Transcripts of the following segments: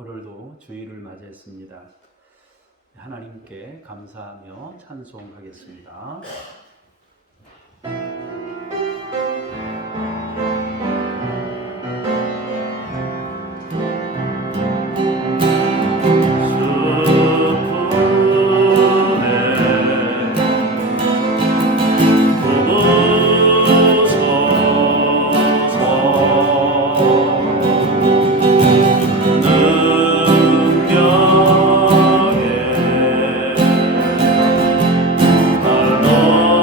오늘도 주일을 맞이했습니다. 하나님께 감사하며 찬송하겠습니다. 능력에 날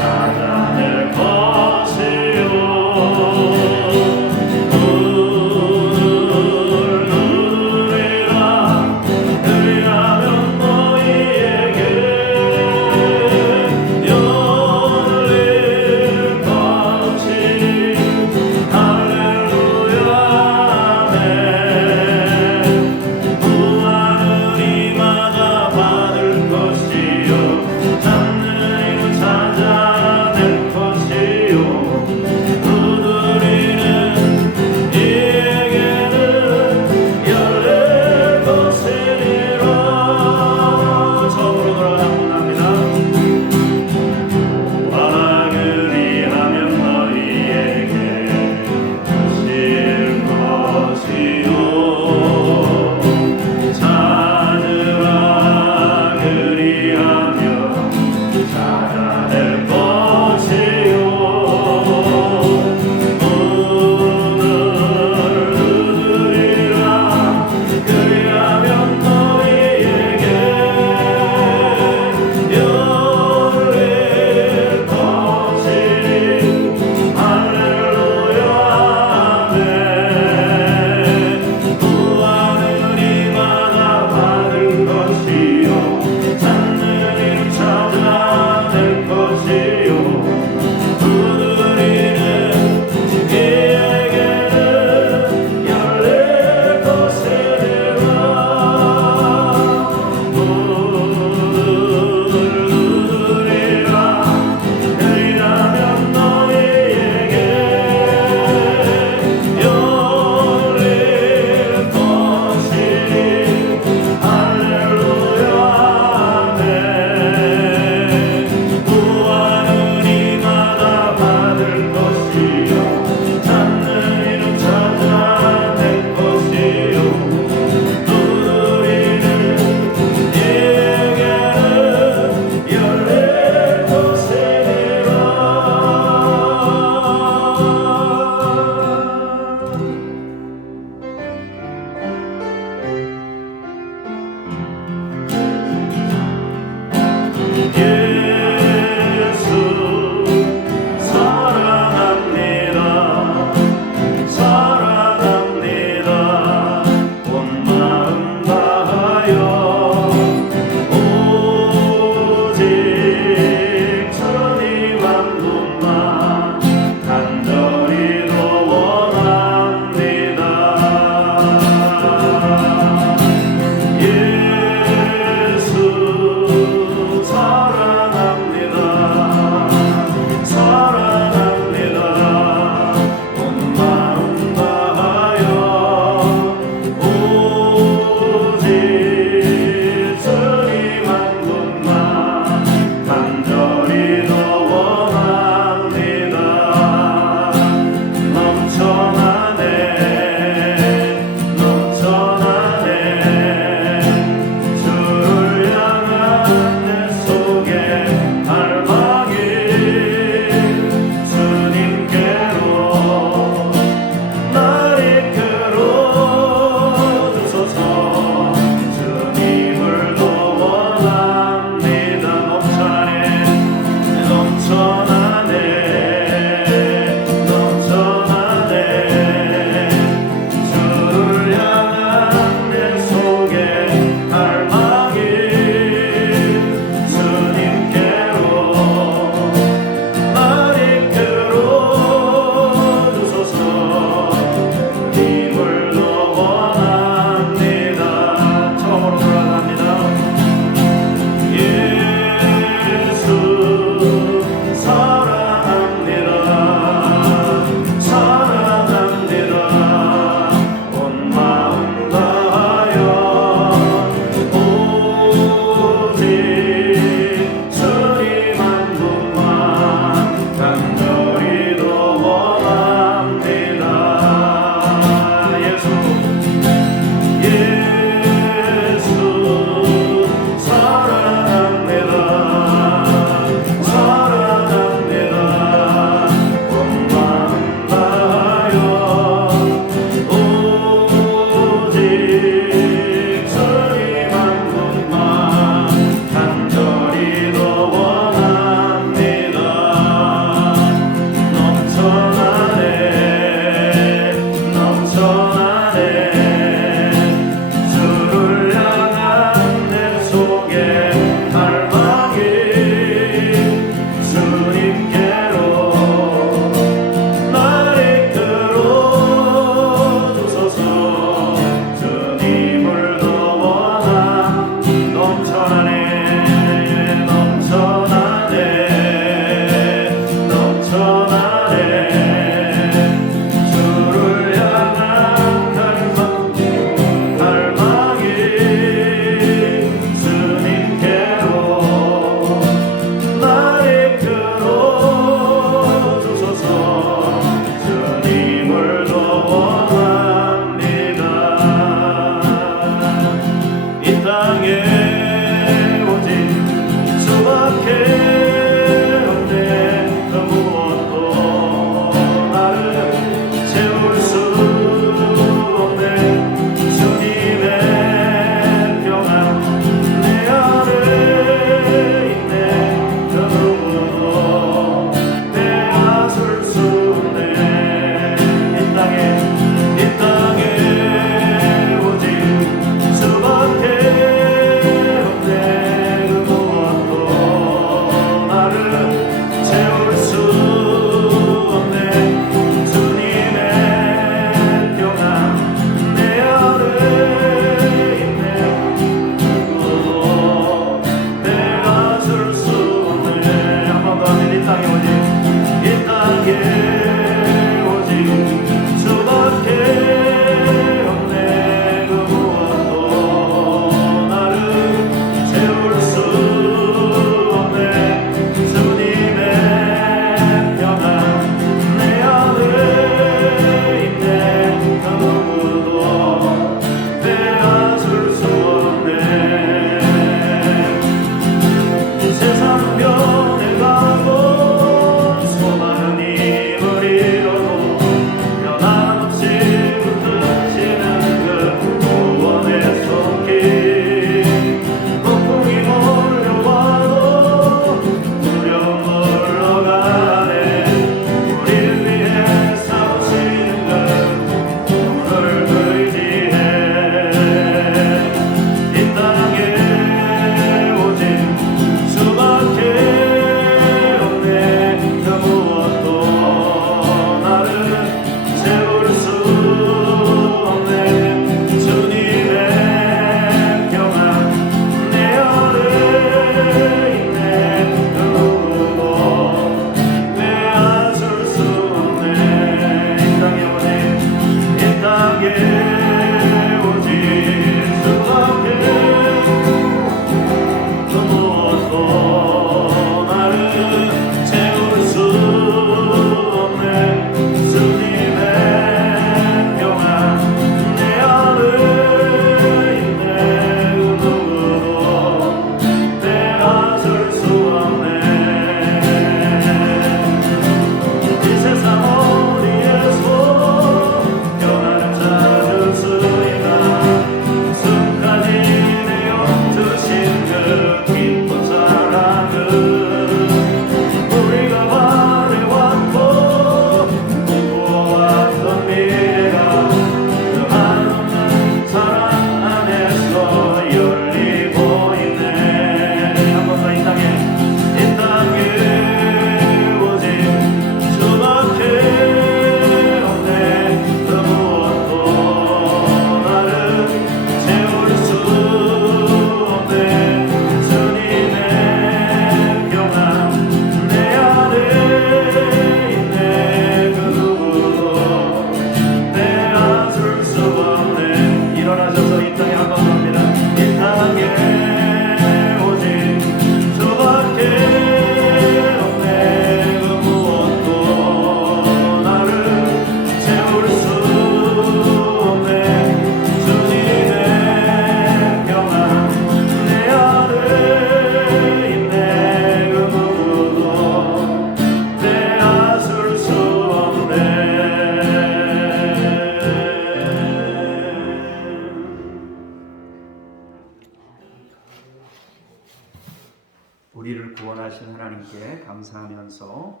위하신 하나님께 감사하면서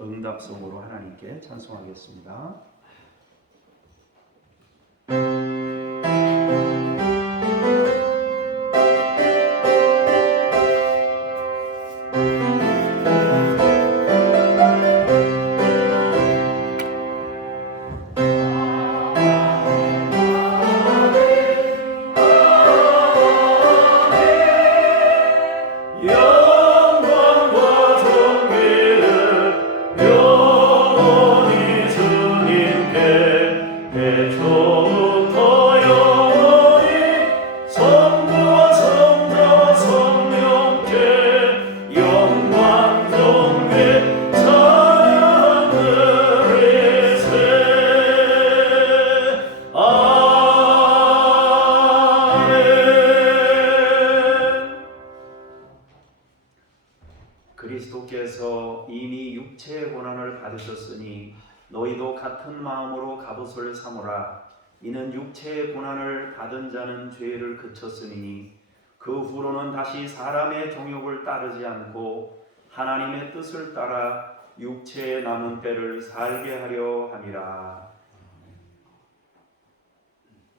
응답송으로 하나님께 찬송하겠습니다. 그리스도께서 이미 육체의 고난을 받으셨으니 너희도 같은 마음으로 갑옷을 삼으라. 이는 육체의 고난을 받은 자는 죄를 그쳤으니 그 후로는 다시 사람의 정욕을 따르지 않고 하나님의 뜻을 따라 육체의 남은 때를 살게 하려 함이라.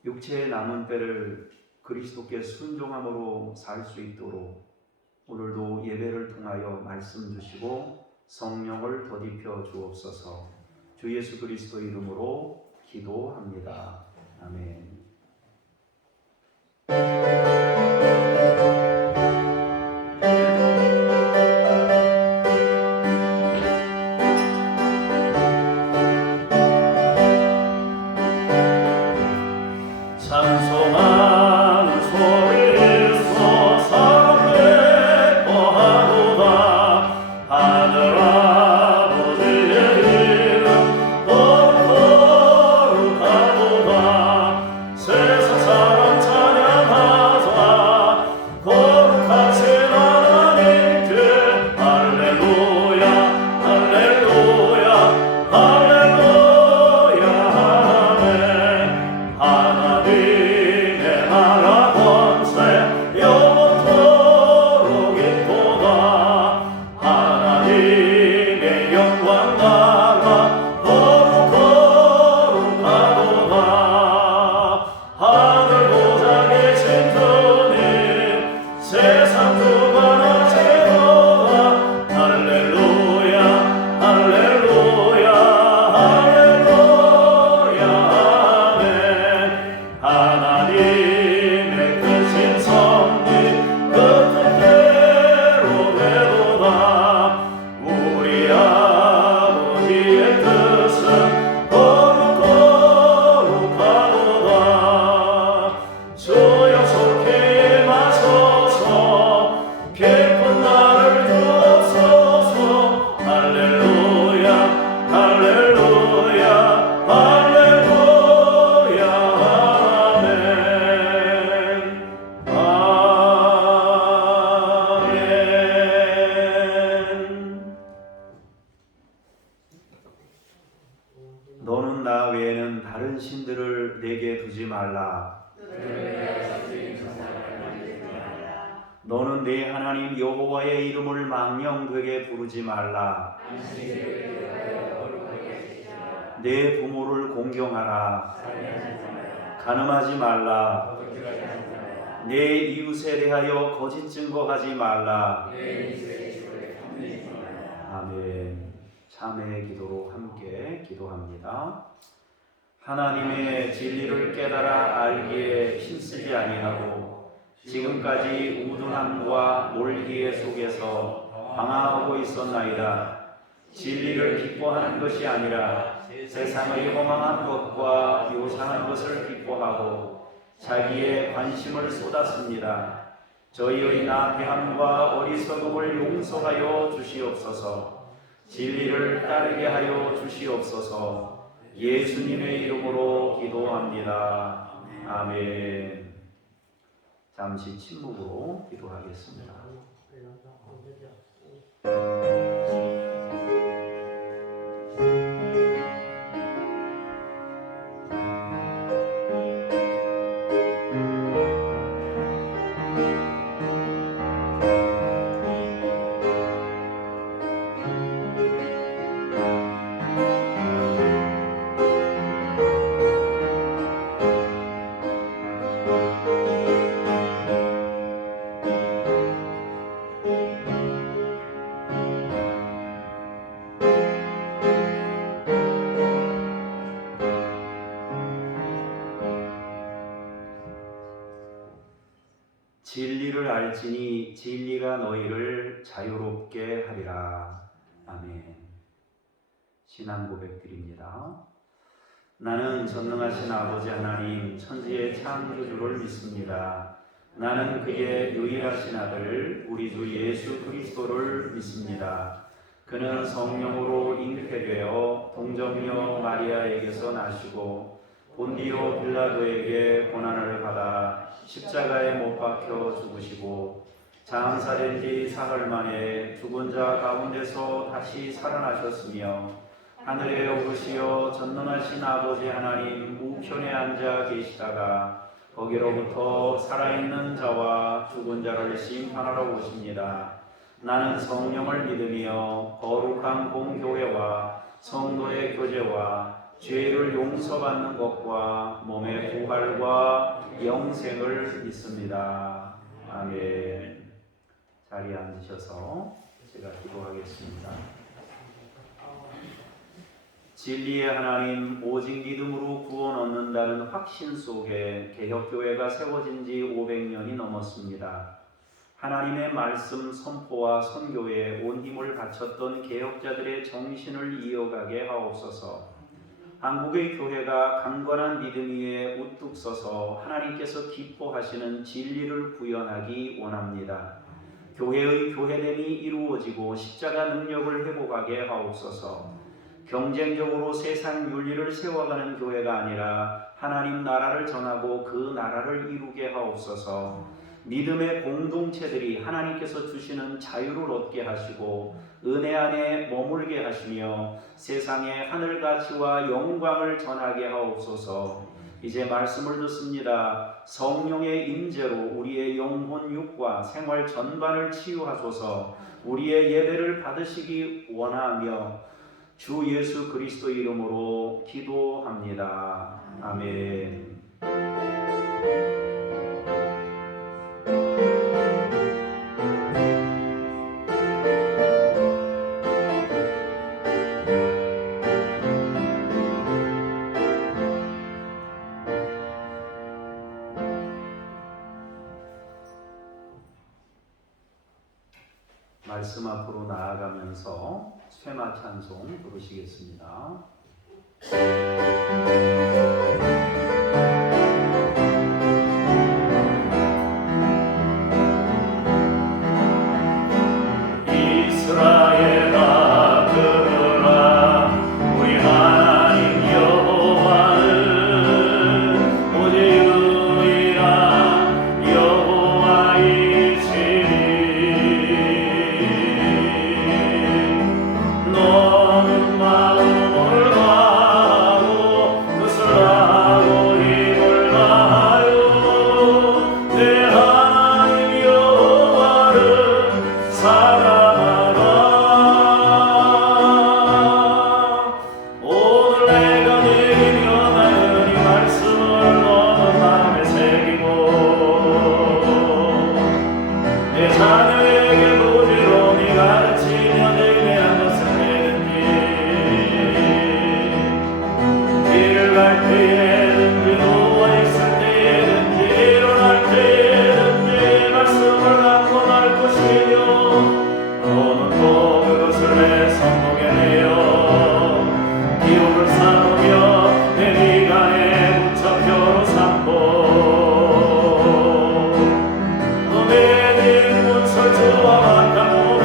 육체의 남은 때를 그리스도께 순종함으로 살 수 있도록 오늘도 예배를 통하여 말씀 주시고 성령을 더딥혀 주옵소서. 주 예수 그리스도 이름으로 기도합니다. 아멘. 너는 나 외에는 다른 신들을 내게 두지 말라. 너는 내 하나님 여호와의 이름을 망령되게 부르지 말라. 내 부모를 공경하라. 간음하지 말라. 내 이웃에 대하여 거짓 증거하지 말라. 아멘. 참회의 기도로 함께 기도합니다. 하나님의 진리를 깨달아 알기에 힘쓰지 아니하고 지금까지 우둔함과 몰기의 속에서 방황하고 있었나이다. 진리를 기뻐하는 것이 아니라 세상의 허망한 것과 요상한 것을 기뻐하고 자기의 관심을 쏟았습니다. 저희의 나태함과 어리석음을 용서하여 주시옵소서. 진리를 따르게 하여 주시옵소서. 예수님의 이름으로 기도합니다. 아멘. 잠시 침묵으로 기도하겠습니다. 진리를 알지니 진리가 너희를 자유롭게 하리라. 아멘. 신앙 고백드립니다. 나는 전능하신 아버지 하나님 천지의 창조주를 믿습니다. 나는 그의 유일하신 아들 우리 주 예수 그리스도를 믿습니다. 그는 성령으로 잉태되어 동정녀 마리아에게서 나시고 본디오 빌라도에게 고난을 받아 십자가에 못 박혀 죽으시고 장사된 지 사흘 만에 죽은 자 가운데서 다시 살아나셨으며 하늘에 오르시어 전능하신 아버지 하나님 우편에 앉아 계시다가 거기로부터 살아있는 자와 죽은 자를 심판하러 오십니다. 나는 성령을 믿으며 거룩한 공교회와 성도의 교제와 죄를 용서받는 것과 몸의 부활과 영생을 믿습니다. 아멘. 자리에 앉으셔서 제가 기도하겠습니다. 진리의 하나님, 오직 믿음으로 구원 얻는다는 확신 속에 개혁교회가 세워진 지 500년이 넘었습니다. 하나님의 말씀 선포와 선교에 온 힘을 바쳤던 개혁자들의 정신을 이어가게 하옵소서. 한국의 교회가 강건한 믿음 위에 우뚝 서서 하나님께서 기뻐하시는 진리를 구현하기 원합니다. 교회의 교회됨이 이루어지고 십자가 능력을 회복하게 하옵소서. 경쟁적으로 세상 윤리를 세워가는 교회가 아니라 하나님 나라를 전하고 그 나라를 이루게 하옵소서. 믿음의 공동체들이 하나님께서 주시는 자유를 얻게 하시고 은혜 안에 머물게 하시며 세상의 하늘가치와 영광을 전하게 하옵소서. 이제 말씀을 듣습니다. 성령의 임재로 우리의 영혼 육과 생활 전반을 치유하소서. 우리의 예배를 받으시기 원하며 주 예수 그리스도 이름으로 기도합니다. 아멘. 말씀 앞으로 나아가면서 쇠마 찬송 부르시겠습니다. 이스라엘아 들으라 우리 하나님 여호와는 오직 유일한 여호와이시니 너는 마음을 다하고 뜻을 다하고 힘을 다하여 내 하나님 여호와를 사랑하라. 오늘 내가 내게 명하는 이 말씀을 너는 마음에 새기고 내 자녀에게 부지런히 가르치며 내게 길을 갈 때에든지 누워있을 때에든지 일어날 때에든지 말씀을 갖고 날 것이며 너는 또 그것을 내 성목에 내어 기록을 삼으며 내 미간에 붙여 표로 삼고 너의 문설주와 만가문에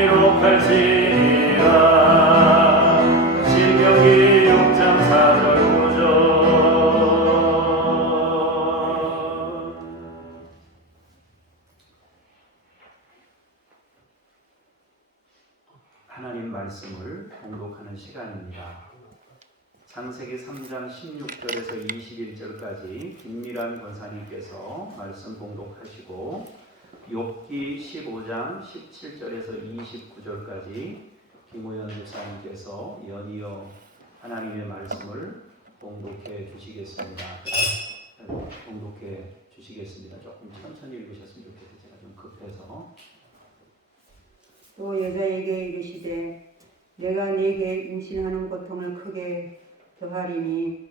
기록할지니라. 신명기 6장 4절 5절. 하나님 말씀을 봉독하는 시간입니다. 창세기 3장 16절에서 21절까지 김미란 권사님께서 말씀 봉독하시고 욥기 15장 17절에서 29절까지 김우현 목사님께서 연이어 하나님의 말씀을 봉독해 주시겠습니다. 조금 천천히 읽으셨으면 좋겠어요. 제가 좀 급해서. 또 여자에게 이르시되 내가 네게 임신하는 고통을 크게 더하리니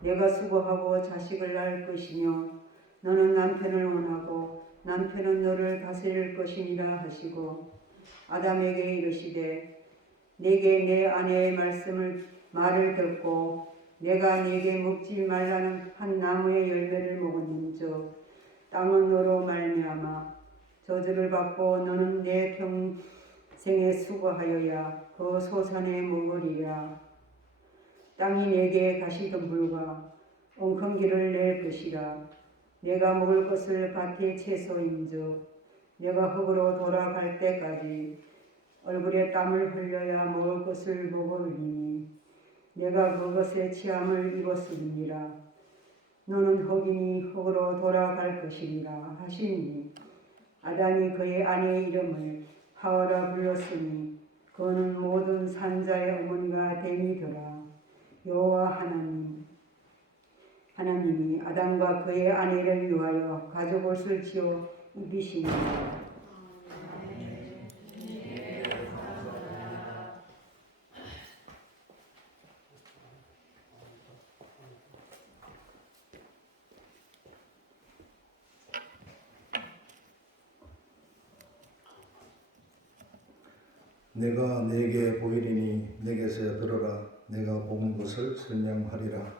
내가 수고하고 자식을 낳을 것이며 너는 남편을 원하고 남편은 너를 다스릴 것이니라 하시고 아담에게 이르시되 네게 내 아내의 말을 듣고 내가 네게 먹지 말라는 한 나무의 열매를 먹었는즉 땅은 너로 말미암아 저주를 받고 너는 내 평생에 수고하여야 그 소산에 먹으리라. 땅이 내게 가시덤불과 엉겅기를 낼 것이라. 내가 먹을 것을 밭의 채소인즉 내가 흙으로 돌아갈 때까지 얼굴에 땀을 흘려야 먹을 것을 먹으리니 내가 그것의 취함을 입었으니라. 너는 흙이니 흙으로 돌아갈 것이니라 하시니 아담이 그의 아내의 이름을 하와라 불렀으니 그는 모든 산자의 어머니가 됨이더라. 여호와 하나님이 아담과 그의 아내를 위하여 가죽옷을 지어 입히시니라. 내가 네게 보이리니 내게서 들어라. 내가 본 것을 설명하리라.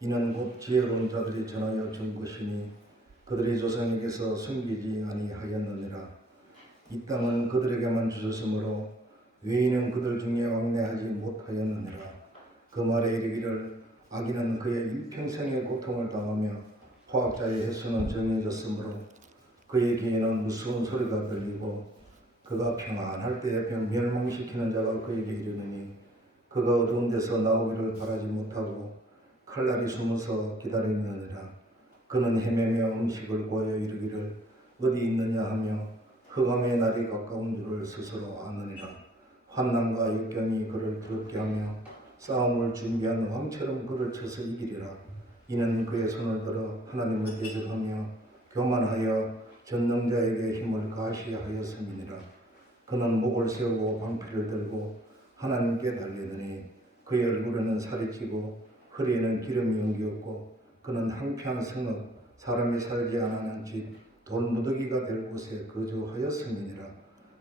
이는 곧 지혜로운 자들이 전하여 준 것이니 그들이 조상에게서 숨기지 아니하였느니라. 이 땅은 그들에게만 주셨으므로 외인은 그들 중에 왕래하지 못하였느니라. 그 말에 이르기를 악인은 그의 일평생의 고통을 당하며 포악자의 횟수는 정해졌으므로 그의 귀에는 무서운 소리가 들리고 그가 평안할 때에 멸망시키는 자가 그에게 이르느니 그가 어두운 데서 나오기를 바라지 못하고 칼날이 숨어서 기다리느니라. 그는 헤매며 음식을 구하여 이르기를 어디 있느냐 하며 흑암의 날이 가까운 줄을 스스로 아느니라. 환난과 역경이 그를 두렵게 하며 싸움을 준비한 왕처럼 그를 쳐서 이기리라. 이는 그의 손을 들어 하나님을 대적하며 교만하여 전능자에게 힘을 가시하였음이니라. 그는 목을 세우고 방패를 들고 하나님께 달리더니 그의 얼굴에는 살이 찌고 허리에는 기름이 엉겼고 그는 황폐한 성읍 사람이 살지 않는 집 돌무더기가 될 곳에 거주하였음이니라.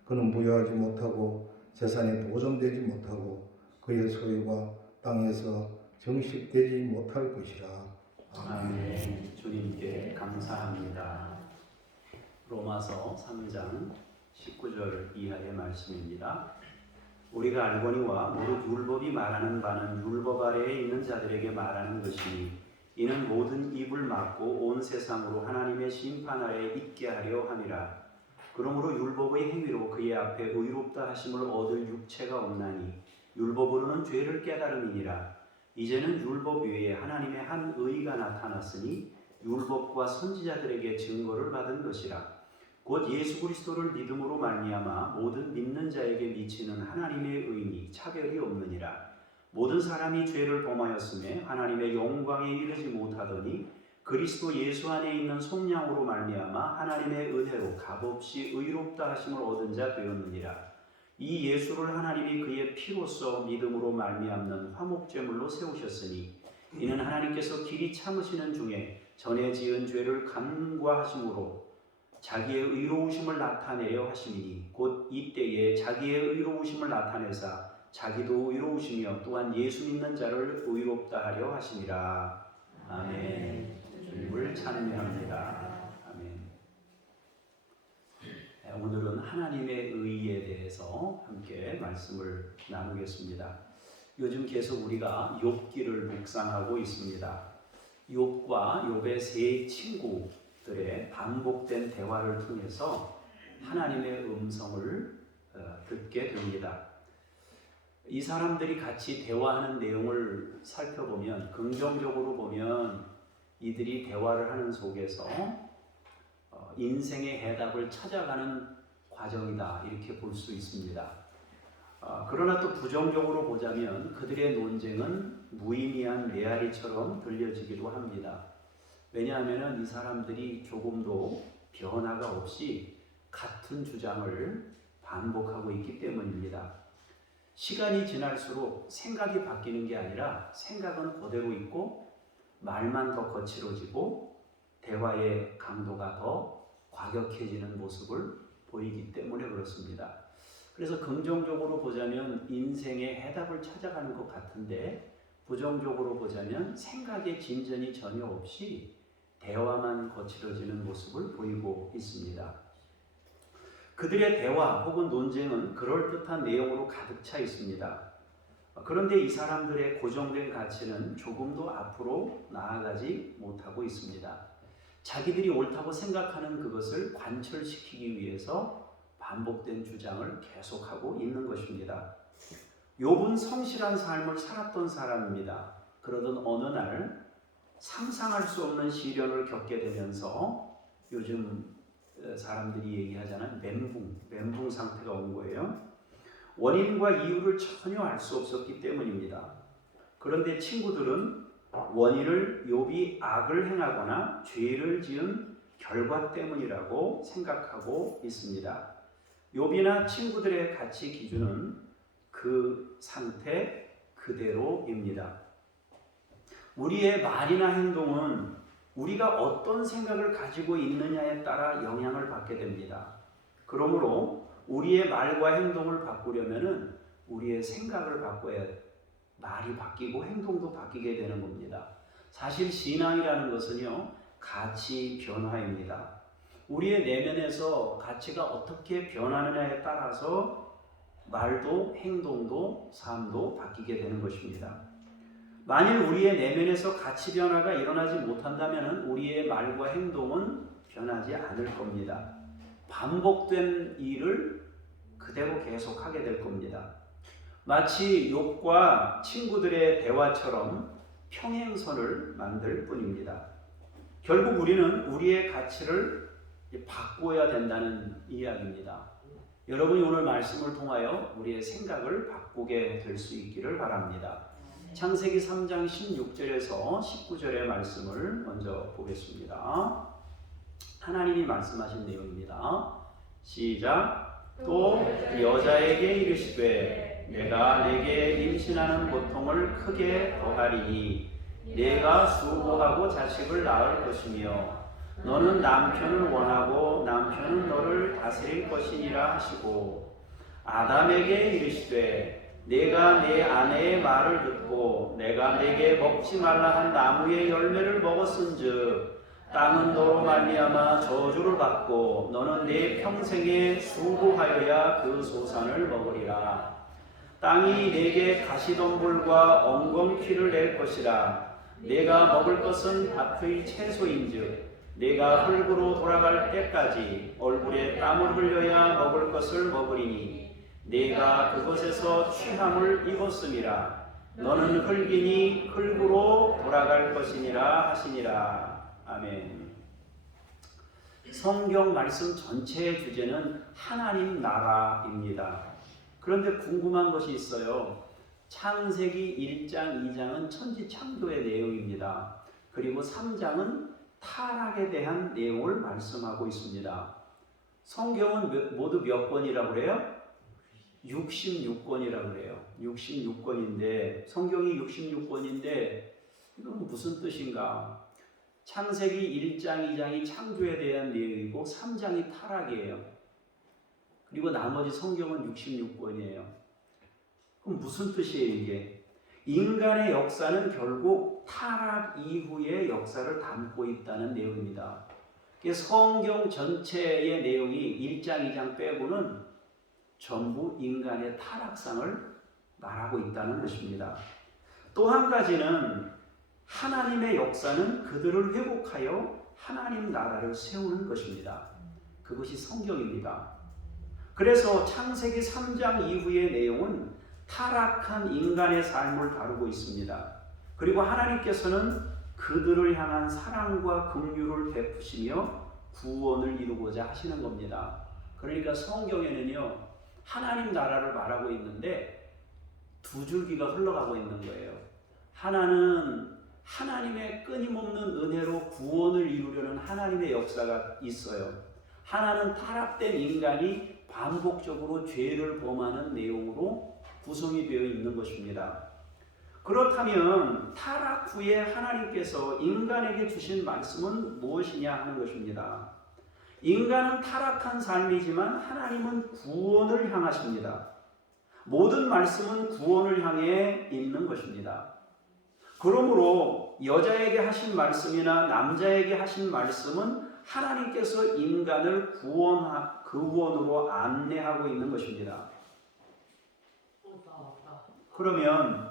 그는 부유하지 못하고 재산이 보존되지 못하고 그의 소유가 땅에서 정식되지 못할 것이라. 아멘. 주님께 감사합니다. 로마서 3장 19절 이하의 말씀입니다. 우리가 알거니와 모두 율법이 말하는 바는 율법 아래에 있는 자들에게 말하는 것이니 이는 모든 입을 막고 온 세상으로 하나님의 심판 아래에 있게 하려 함이라. 그러므로 율법의 행위로 그의 앞에 의롭다 하심을 얻을 육체가 없나니 율법으로는 죄를 깨달음이니라. 이제는 율법 외에 하나님의 한 의가 나타났으니 율법과 선지자들에게 증거를 받은 것이라. 곧 예수 그리스도를 믿음으로 말미암아 모든 믿는 자에게 미치는 하나님의 의니 차별이 없느니라. 모든 사람이 죄를 범하였음에 하나님의 영광에 이르지 못하더니 그리스도 예수 안에 있는 속량으로 말미암아 하나님의 은혜로 값없이 의롭다 하심을 얻은 자 되었느니라. 이 예수를 하나님이 그의 피로써 믿음으로 말미암는 화목제물로 세우셨으니 이는 하나님께서 길이 참으시는 중에 전에 지은 죄를 간과하심으로 자기의 의로우심을 나타내려 하심이니 곧 이때에 자기의 의로우심을 나타내사 자기도 의로우시며 또한 예수 믿는 자를 의롭다 하려 하심이라. 아멘. 주님을 찬미합니다. 아멘. 오늘은 하나님의 의에 대해서 함께 말씀을 나누겠습니다. 요즘 계속 우리가 욥기를 묵상하고 있습니다. 욥과 욥의 세 친구들의 반복된 대화를 통해서 하나님의 음성을 듣게 됩니다. 이 사람들이 같이 대화하는 내용을 살펴보면 긍정적으로 보면 이들이 대화를 하는 속에서 인생의 해답을 찾아가는 과정이다 이렇게 볼 수 있습니다. 그러나 또 부정적으로 보자면 그들의 논쟁은 무의미한 메아리처럼 들려지기도 합니다. 왜냐하면 이 사람들이 조금도 변화가 없이 같은 주장을 반복하고 있기 때문입니다. 시간이 지날수록 생각이 바뀌는 게 아니라 생각은 그대로 있고 말만 더 거칠어지고 대화의 강도가 더 과격해지는 모습을 보이기 때문에 그렇습니다. 그래서 긍정적으로 보자면 인생의 해답을 찾아가는 것 같은데 부정적으로 보자면 생각의 진전이 전혀 없이 대화만 거칠어지는 모습을 보이고 있습니다. 그들의 대화 혹은 논쟁은 그럴듯한 내용으로 가득 차 있습니다. 그런데 이 사람들의 고정된 가치는 조금도 앞으로 나아가지 못하고 있습니다. 자기들이 옳다고 생각하는 그것을 관철시키기 위해서 반복된 주장을 계속하고 있는 것입니다. 욥은 성실한 삶을 살았던 사람입니다. 그러던 어느 날 상상할 수 없는 시련을 겪게 되면서 요즘 사람들이 얘기하자는 멘붕 상태가 온 거예요. 원인과 이유를 전혀 알 수 없었기 때문입니다. 그런데 친구들은 원인을 욥이 악을 행하거나 죄를 지은 결과 때문이라고 생각하고 있습니다. 욥이나 친구들의 가치 기준은 그 상태 그대로입니다. 우리의 말이나 행동은 우리가 어떤 생각을 가지고 있느냐에 따라 영향을 받게 됩니다. 그러므로 우리의 말과 행동을 바꾸려면 우리의 생각을 바꿔야 말이 바뀌고 행동도 바뀌게 되는 겁니다. 사실 신앙이라는 것은요, 가치 변화입니다. 우리의 내면에서 가치가 어떻게 변하느냐에 따라서 말도 행동도 삶도 바뀌게 되는 것입니다. 만일 우리의 내면에서 가치 변화가 일어나지 못한다면 우리의 말과 행동은 변하지 않을 겁니다. 반복된 일을 그대로 계속하게 될 겁니다. 마치 욥과 친구들의 대화처럼 평행선을 만들 뿐입니다. 결국 우리는 우리의 가치를 바꿔야 된다는 이야기입니다. 여러분이 오늘 말씀을 통하여 우리의 생각을 바꾸게 될 수 있기를 바랍니다. 창세기 3장 16절에서 19절의 말씀을 먼저 보겠습니다. 하나님이 말씀하신 내용입니다. 시작. 또 여자에게 이르시되 내가 내게 임신하는 고통을 크게 더하리니 내가 수고하고 자식을 낳을 것이며 너는 남편을 원하고 남편은 너를 다스릴 것이니라 하시고 아담에게 이르시되 내가 내 아내의 말을 듣고 내가 내게 먹지 말라 한 나무의 열매를 먹었은즉 땅은 너로 말미암아 저주를 받고 너는 내 평생에 수고하여야 그 소산을 먹으리라. 땅이 내게 가시덤불과 엉겅퀴를 낼 것이라. 내가 먹을 것은 밭의 채소인즉 내가 흙으로 돌아갈 때까지 얼굴에 땀을 흘려야 먹을 것을 먹으리니 내가 그곳에서 취함을 입었음이라. 너는 흙이니 흙으로 돌아갈 것이니라 하시니라. 아멘. 성경 말씀 전체의 주제는 하나님 나라입니다. 그런데 궁금한 것이 있어요. 창세기 1장, 2장은 천지 창조의 내용입니다. 그리고 3장은 타락에 대한 내용을 말씀하고 있습니다. 성경은 모두 몇 권이라고 그래요? 66권이라고 그래요. 66권인데 성경이 66권인데 이건 무슨 뜻인가? 창세기 1장, 2장이 창조에 대한 내용이고 3장이 타락이에요. 그리고 나머지 성경은 66권이에요. 그럼 무슨 뜻이에요 이게? 인간의 역사는 결국 타락 이후의 역사를 담고 있다는 내용입니다. 성경 전체의 내용이 1장, 2장 빼고는 전부 인간의 타락상을 말하고 있다는 것입니다. 또 한 가지는 하나님의 역사는 그들을 회복하여 하나님 나라를 세우는 것입니다. 그것이 성경입니다. 그래서 창세기 3장 이후의 내용은 타락한 인간의 삶을 다루고 있습니다. 그리고 하나님께서는 그들을 향한 사랑과 긍휼을 베푸시며 구원을 이루고자 하시는 겁니다. 그러니까 성경에는요, 하나님 나라를 말하고 있는데 두 줄기가 흘러가고 있는 거예요. 하나는 하나님의 끊임없는 은혜로 구원을 이루려는 하나님의 역사가 있어요. 하나는 타락된 인간이 반복적으로 죄를 범하는 내용으로 구성이 되어 있는 것입니다. 그렇다면 타락 후에 하나님께서 인간에게 주신 말씀은 무엇이냐 하는 것입니다. 인간은 타락한 삶이지만 하나님은 구원을 향하십니다. 모든 말씀은 구원을 향해 있는 것입니다. 그러므로 여자에게 하신 말씀이나 남자에게 하신 말씀은 하나님께서 인간을 구원으로 안내하고 있는 것입니다. 그러면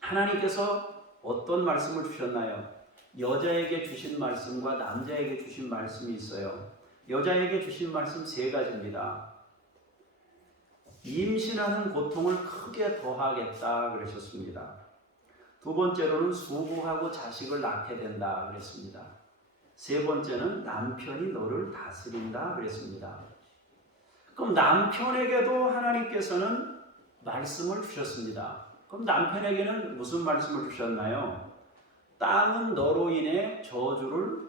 하나님께서 어떤 말씀을 주셨나요? 여자에게 주신 말씀과 남자에게 주신 말씀이 있어요. 여자에게 주신 말씀 3가지입니다. 임신하는 고통을 크게 더하겠다 그러셨습니다. 2번째로는 수고하고 자식을 낳게 된다 그랬습니다. 3번째는 남편이 너를 다스린다 그랬습니다. 그럼 남편에게도 하나님께서는 말씀을 주셨습니다. 그럼 남편에게는 무슨 말씀을 주셨나요? 땅은 너로 인해 저주를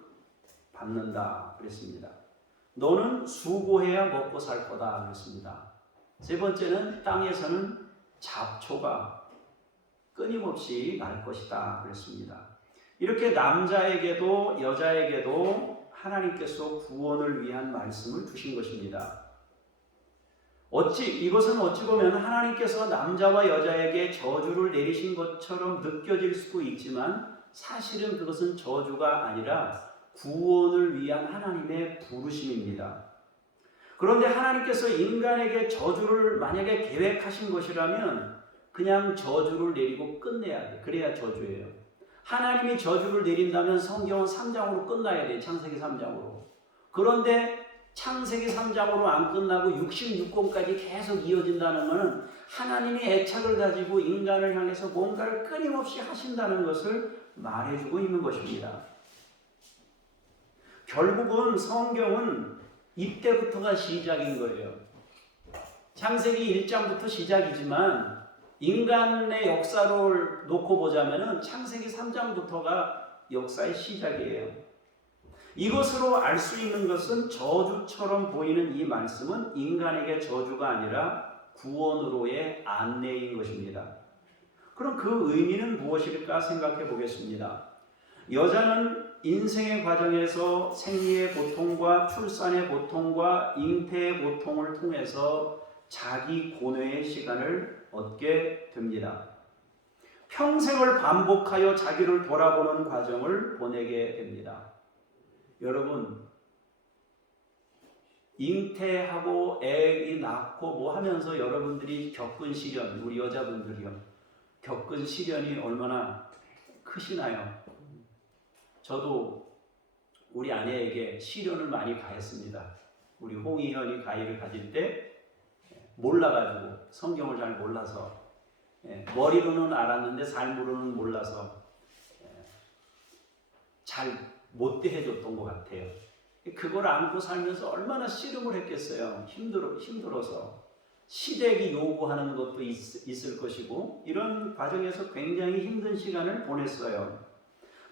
받는다 그랬습니다. 너는 수고해야 먹고 살 거다 그랬습니다. 3번째는 땅에서는 잡초가 끊임없이 날 것이다 그랬습니다. 이렇게 남자에게도 여자에게도 하나님께서 구원을 위한 말씀을 주신 것입니다. 이것은 어찌 보면 하나님께서 남자와 여자에게 저주를 내리신 것처럼 느껴질 수도 있지만 사실은 그것은 저주가 아니라 구원을 위한 하나님의 부르심입니다. 그런데 하나님께서 인간에게 저주를 만약에 계획하신 것이라면 그냥 저주를 내리고 끝내야 돼. 그래야 저주예요. 하나님이 저주를 내린다면 성경은 3장으로 끝나야 돼. 창세기 3장으로. 그런데 창세기 3장으로 안 끝나고 66권까지 계속 이어진다는 것은 하나님이 애착을 가지고 인간을 향해서 뭔가를 끊임없이 하신다는 것을 말해주고 있는 것입니다. 결국은 성경은 이때부터가 시작인 거예요. 창세기 1장부터 시작이지만 인간의 역사를 놓고 보자면 창세기 3장부터가 역사의 시작이에요. 이것으로 알 수 있는 것은 저주처럼 보이는 이 말씀은 인간에게 저주가 아니라 구원으로의 안내인 것입니다. 그럼 그 의미는 무엇일까 생각해 보겠습니다. 여자는 인생의 과정에서 생리의 고통과 출산의 고통과 잉태의 고통을 통해서 자기 고뇌의 시간을 얻게 됩니다. 평생을 반복하여 자기를 돌아보는 과정을 보내게 됩니다. 여러분, 잉태하고 애기 낳고 뭐 하면서 여러분들이 겪은 시련, 우리 여자분들이요, 겪은 시련이 얼마나 크시나요? 저도 우리 아내에게 시련을 많이 가했습니다. 우리 홍희현이 가위를 가질 때 몰라가지고, 성경을 잘 몰라서, 머리로는 알았는데 삶으로는 몰라서 잘 못 대해줬던 것 같아요. 그걸 안고 살면서 얼마나 씨름을 했겠어요. 힘들어서. 시댁이 요구하는 것도 있을 것이고, 이런 과정에서 굉장히 힘든 시간을 보냈어요.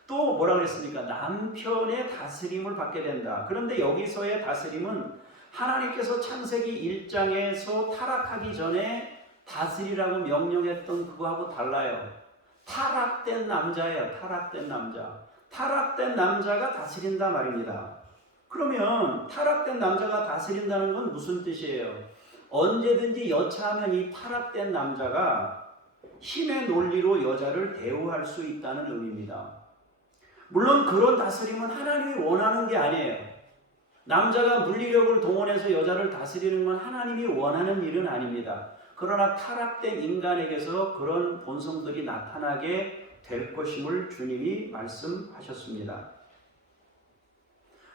또 뭐라 그랬습니까? 남편의 다스림을 받게 된다. 그런데 여기서의 다스림은 하나님께서 창세기 1장에서 타락하기 전에 다스리라고 명령했던 그거하고 달라요. 타락된 남자예요. 타락된 남자. 타락된 남자가 다스린다 말입니다. 그러면 타락된 남자가 다스린다는 건 무슨 뜻이에요? 언제든지 여차하면 이 타락된 남자가 힘의 논리로 여자를 대우할 수 있다는 의미입니다. 물론 그런 다스림은 하나님이 원하는 게 아니에요. 남자가 물리력을 동원해서 여자를 다스리는 건 하나님이 원하는 일은 아닙니다. 그러나 타락된 인간에게서 그런 본성들이 나타나게 될 것임을 주님이 말씀하셨습니다.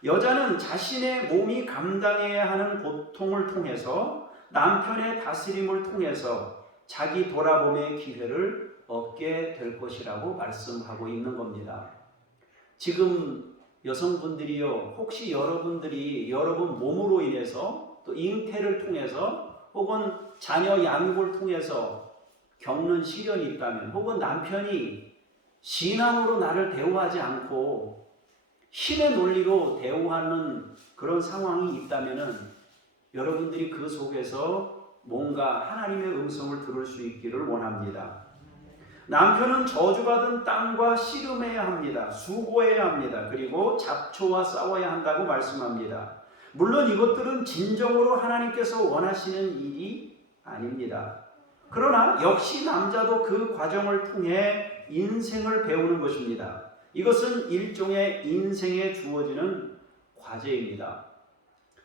여자는 자신의 몸이 감당해야 하는 고통을 통해서 남편의 다스림을 통해서 자기 돌아봄의 기회를 얻게 될 것이라고 말씀하고 있는 겁니다. 지금 여성분들이요, 혹시 여러분들이 여러분 몸으로 인해서 또 잉태를 통해서 혹은 자녀 양육을 통해서 겪는 시련이 있다면, 혹은 남편이 신앙으로 나를 대우하지 않고 힘의 논리로 대우하는 그런 상황이 있다면 여러분들이 그 속에서 뭔가 하나님의 음성을 들을 수 있기를 원합니다. 남편은 저주받은 땅과 씨름해야 합니다. 수고해야 합니다. 그리고 잡초와 싸워야 한다고 말씀합니다. 물론 이것들은 진정으로 하나님께서 원하시는 일이 아닙니다. 그러나 역시 남자도 그 과정을 통해 인생을 배우는 것입니다. 이것은 일종의 인생에 주어지는 과제입니다.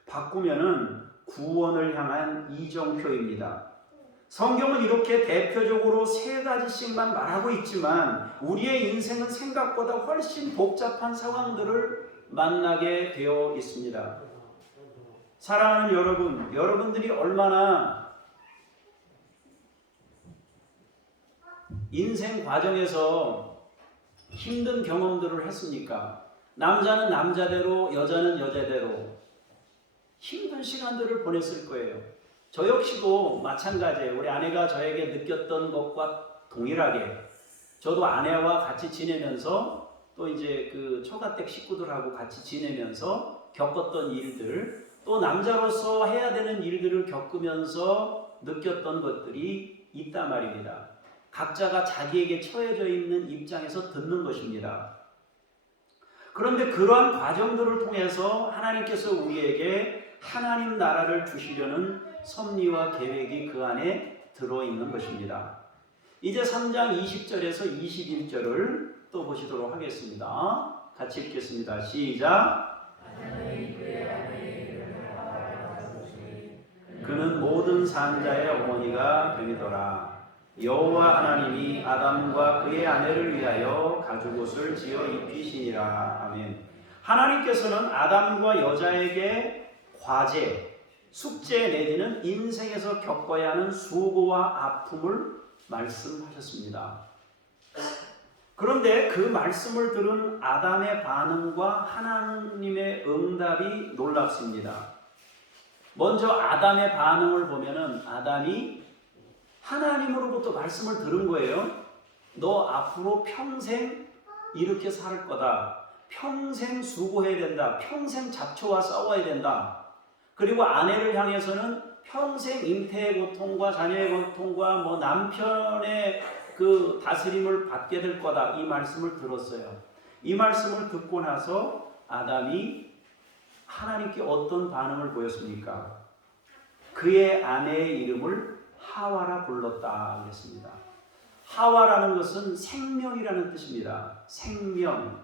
바꾸면은 구원을 향한 이정표입니다. 성경은 이렇게 대표적으로 3가지씩만 말하고 있지만 우리의 인생은 생각보다 훨씬 복잡한 상황들을 만나게 되어 있습니다. 사랑하는 여러분, 여러분들이 얼마나 인생 과정에서 힘든 경험들을 했습니까? 남자는 남자대로, 여자는 여자대로 힘든 시간들을 보냈을 거예요. 저 역시도 마찬가지예요. 우리 아내가 저에게 느꼈던 것과 동일하게 저도 아내와 같이 지내면서 또 이제 그 처가댁 식구들하고 같이 지내면서 겪었던 일들, 또 남자로서 해야 되는 일들을 겪으면서 느꼈던 것들이 있단 말입니다. 각자가 자기에게 처해져 있는 입장에서 듣는 것입니다. 그런데 그러한 과정들을 통해서 하나님께서 우리에게 하나님 나라를 주시려는 섭리와 계획이 그 안에 들어있는 것입니다. 이제 3장 20절에서 21절을 또 보시도록 하겠습니다. 같이 읽겠습니다. 시작. 그는 모든 산자의 어머니가 됨이더라. 여호와 하나님이 아담과 그의 아내를 위하여 가죽옷을 지어 입히시니라. 아멘. 하나님께서는 아담과 여자에게 과제, 숙제 내지는 인생에서 겪어야 하는 수고와 아픔을 말씀하셨습니다. 그런데 그 말씀을 들은 아담의 반응과 하나님의 응답이 놀랍습니다. 먼저 아담의 반응을 보면은 아담이 하나님으로부터 말씀을 들은 거예요. 너 앞으로 평생 이렇게 살 거다. 평생 수고해야 된다. 평생 잡초와 싸워야 된다. 그리고 아내를 향해서는 평생 잉태의 고통과 자녀의 고통과 뭐 남편의 그 다스림을 받게 될 거다. 이 말씀을 들었어요. 이 말씀을 듣고 나서 아담이 하나님께 어떤 반응을 보였습니까? 그의 아내의 이름을 하와라 불렀다 그랬습니다. 하와라는 것은 생명이라는 뜻입니다. 생명.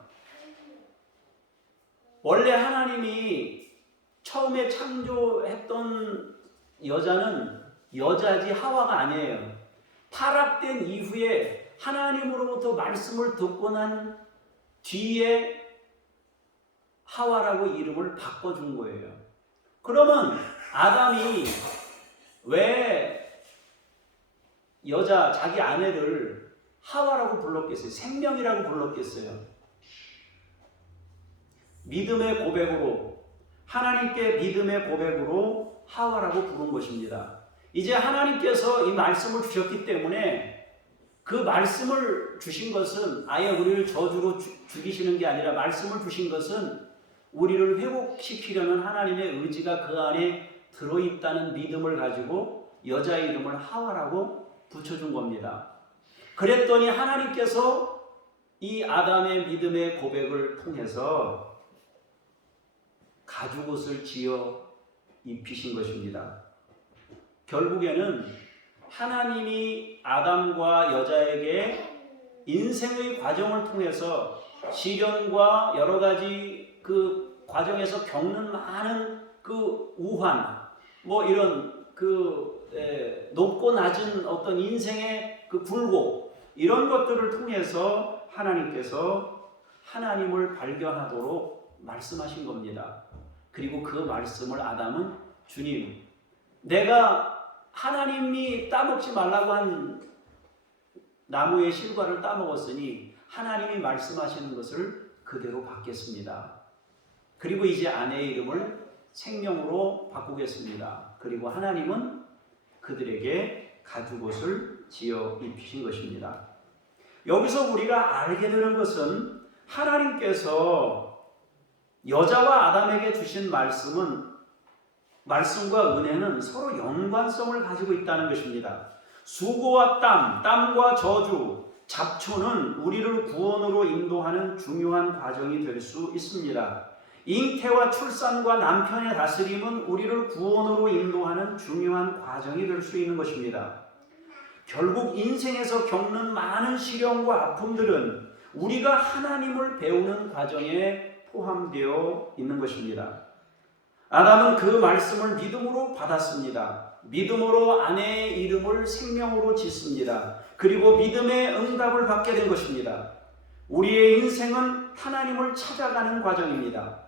원래 하나님이 처음에 창조했던 여자는 여자지 하와가 아니에요. 타락된 이후에 하나님으로부터 말씀을 듣고 난 뒤에 하와라고 이름을 바꿔준 거예요. 그러면 아담이 왜 여자, 자기 아내를 하와라고 불렀겠어요? 생명이라고 불렀겠어요? 믿음의 고백으로, 하나님께 믿음의 고백으로 하와라고 부른 것입니다. 이제 하나님께서 이 말씀을 주셨기 때문에 그 말씀을 주신 것은 아예 우리를 저주로 죽이시는 게 아니라 말씀을 주신 것은 우리를 회복시키려는 하나님의 의지가 그 안에 들어있다는 믿음을 가지고 여자의 이름을 하와라고 붙여준 겁니다. 그랬더니 하나님께서 이 아담의 믿음의 고백을 통해서 가죽옷을 지어 입히신 것입니다. 결국에는 하나님이 아담과 여자에게 인생의 과정을 통해서 시련과 여러 가지 그 과정에서 겪는 많은 그 우환, 뭐 이런 높고 낮은 어떤 인생의 그 굴곡, 이런 것들을 통해서 하나님께서 하나님을 발견하도록 말씀하신 겁니다. 그리고 그 말씀을 아담은 주님, 내가 하나님이 따먹지 말라고 한 나무의 실과를 따먹었으니 하나님이 말씀하시는 것을 그대로 받겠습니다. 그리고 이제 아내의 이름을 생명으로 바꾸겠습니다. 그리고 하나님은 그들에게 가죽옷을 지어 입히신 것입니다. 여기서 우리가 알게 되는 것은 하나님께서 여자와 아담에게 주신 말씀은 말씀과 은혜는 서로 연관성을 가지고 있다는 것입니다. 수고와 땀과 저주, 잡초는 우리를 구원으로 인도하는 중요한 과정이 될 수 있습니다. 잉태와 출산과 남편의 다스림은 우리를 구원으로 인도하는 중요한 과정이 될 수 있는 것입니다. 결국 인생에서 겪는 많은 시련과 아픔들은 우리가 하나님을 배우는 과정에 포함되어 있는 것입니다. 아담은 그 말씀을 믿음으로 받았습니다. 믿음으로 아내의 이름을 생명으로 짓습니다. 그리고 믿음의 응답을 받게 된 것입니다. 우리의 인생은 하나님을 찾아가는 과정입니다.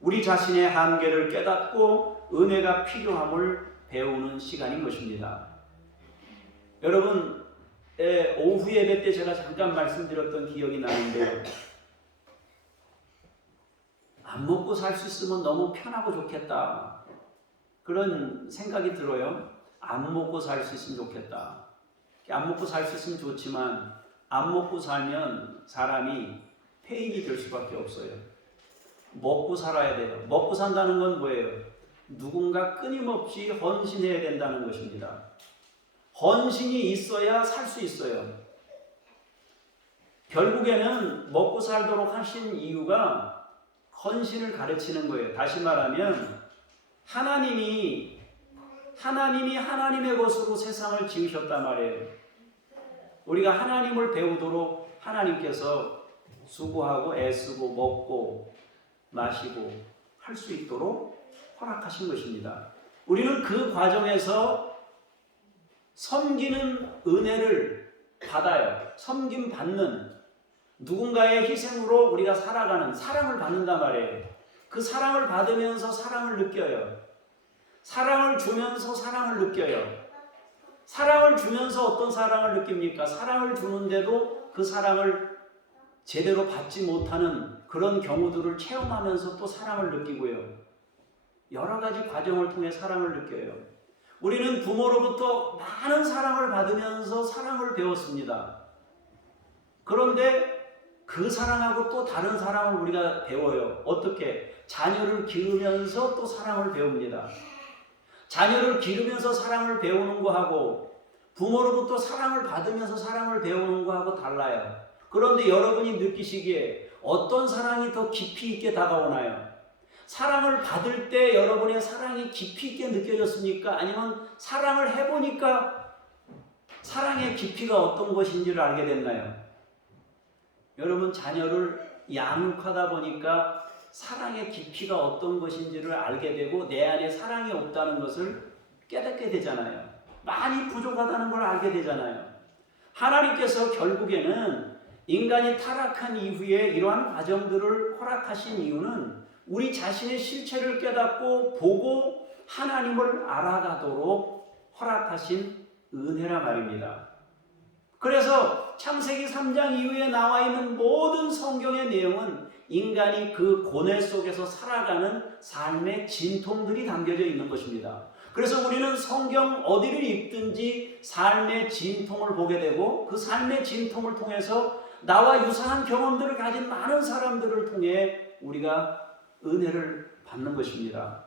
우리 자신의 한계를 깨닫고 은혜가 필요함을 배우는 시간인 것입니다. 여러분, 오후 예배 때 제가 잠깐 말씀드렸던 기억이 나는데요. 안 먹고 살 수 있으면 너무 편하고 좋겠다. 그런 생각이 들어요. 안 먹고 살 수 있으면 좋겠다. 안 먹고 살 수 있으면 좋지만 안 먹고 살면 사람이 폐인이 될 수밖에 없어요. 먹고 살아야 돼요. 먹고 산다는 건 뭐예요? 누군가 끊임없이 헌신해야 된다는 것입니다. 헌신이 있어야 살 수 있어요. 결국에는 먹고 살도록 하신 이유가 헌신을 가르치는 거예요. 다시 말하면 하나님이 하나님의 것으로 세상을 지으셨단 말이에요. 우리가 하나님을 배우도록 하나님께서 수고하고 애쓰고 먹고 마시고 할 수 있도록 허락하신 것입니다. 우리는 그 과정에서 섬기는 은혜를 받아요. 섬김 받는 누군가의 희생으로 우리가 살아가는 사랑을 받는단 말이에요. 그 사랑을 받으면서 사랑을 느껴요. 사랑을 주면서 사랑을 느껴요. 사랑을 주면서 어떤 사랑을 느낍니까? 사랑을 주는데도 그 사랑을 제대로 받지 못하는 그런 경우들을 체험하면서 또 사랑을 느끼고요. 여러 가지 과정을 통해 사랑을 느껴요. 우리는 부모로부터 많은 사랑을 받으면서 사랑을 배웠습니다. 그런데 그 사랑하고 또 다른 사랑을 우리가 배워요. 어떻게? 자녀를 기르면서 또 사랑을 배웁니다. 자녀를 기르면서 사랑을 배우는 거하고 부모로부터 사랑을 받으면서 사랑을 배우는 거하고 달라요. 그런데 여러분이 느끼시기에 어떤 사랑이 더 깊이 있게 다가오나요? 사랑을 받을 때 여러분의 사랑이 깊이 있게 느껴졌습니까? 아니면 사랑을 해보니까 사랑의 깊이가 어떤 것인지를 알게 됐나요? 여러분, 자녀를 양육하다 보니까 사랑의 깊이가 어떤 것인지를 알게 되고 내 안에 사랑이 없다는 것을 깨닫게 되잖아요. 많이 부족하다는 걸 알게 되잖아요. 하나님께서 결국에는 인간이 타락한 이후에 이러한 과정들을 허락하신 이유는 우리 자신의 실체를 깨닫고 보고 하나님을 알아가도록 허락하신 은혜라 말입니다. 그래서 창세기 3장 이후에 나와 있는 모든 성경의 내용은 인간이 그 고뇌 속에서 살아가는 삶의 진통들이 담겨져 있는 것입니다. 그래서 우리는 성경 어디를 읽든지 삶의 진통을 보게 되고 그 삶의 진통을 통해서 나와 유사한 경험들을 가진 많은 사람들을 통해 우리가 은혜를 받는 것입니다.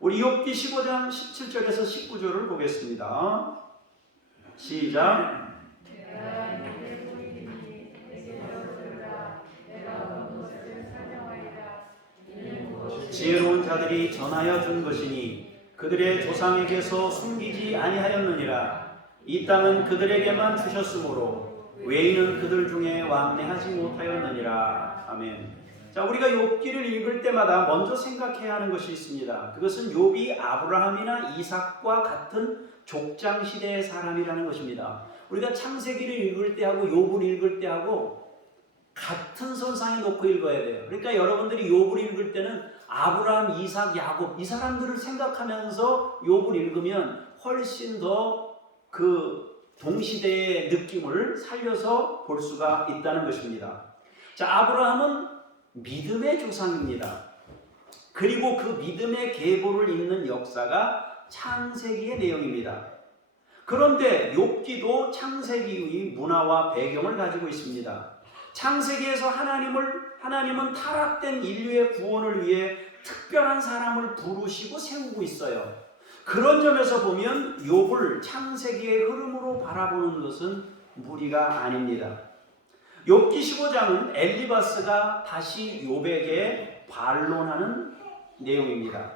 우리 욥기 15장 17절에서 19절을 보겠습니다. 시작. 지혜로운 자들이 전하여 준 것이니 그들의 조상에게서 숨기지 아니하였느니라. 이 땅은 그들에게만 주셨으므로 외인은 그들 중에 왕래하지 못하였느니라. 아멘. 자, 우리가 욥기를 읽을 때마다 먼저 생각해야 하는 것이 있습니다. 그것은 욥이 아브라함이나 이삭과 같은 족장 시대의 사람이라는 것입니다. 우리가 창세기를 읽을 때하고 욥을 읽을 때하고 같은 선상에 놓고 읽어야 돼요. 그러니까 여러분들이 욥을 읽을 때는 아브라함, 이삭, 야곱 이 사람들을 생각하면서 욥을 읽으면 훨씬 더 그 동시대의 느낌을 살려서 볼 수가 있다는 것입니다. 자, 아브라함은 믿음의 조상입니다. 그리고 그 믿음의 계보를 잇는 역사가 창세기의 내용입니다. 그런데 욥기도 창세기의 문화와 배경을 가지고 있습니다. 창세기에서 하나님은 타락된 인류의 구원을 위해 특별한 사람을 부르시고 세우고 있어요. 그런 점에서 보면 욥을 창세기의 흐름으로 바라보는 것은 무리가 아닙니다. 욥기 15장은 엘리바스가 다시 욥에게 반론하는 내용입니다.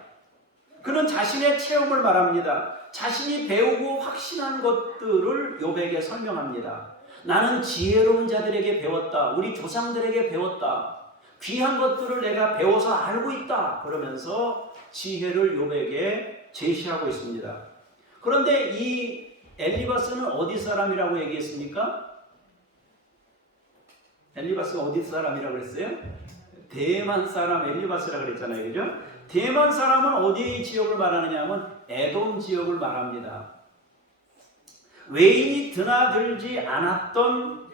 그는 자신의 체험을 말합니다. 자신이 배우고 확신한 것들을 욥에게 설명합니다. 나는 지혜로운 자들에게 배웠다. 우리 조상들에게 배웠다. 귀한 것들을 내가 배워서 알고 있다. 그러면서 지혜를 욥에게 제시하고 있습니다. 그런데 이 엘리바스는 어디 사람이라고 얘기했습니까? 엘리바스가 어디 사람이라고 그랬어요? 대만 사람 엘리바스라고 그랬잖아요. 그죠? 대만 사람은 어디 지역을 말하느냐 하면 에돔 지역을 말합니다. 외인이 드나들지 않았던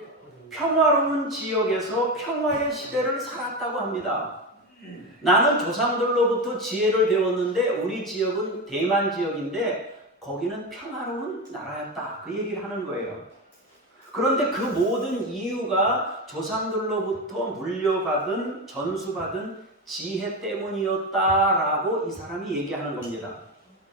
평화로운 지역에서 평화의 시대를 살았다고 합니다. 나는 조상들로부터 지혜를 배웠는데 우리 지역은 대만 지역인데 거기는 평화로운 나라였다. 그 얘기를 하는 거예요. 그런데 그 모든 이유가 조상들로부터 물려받은 전수받은 지혜 때문이었다라고 이 사람이 얘기하는 겁니다.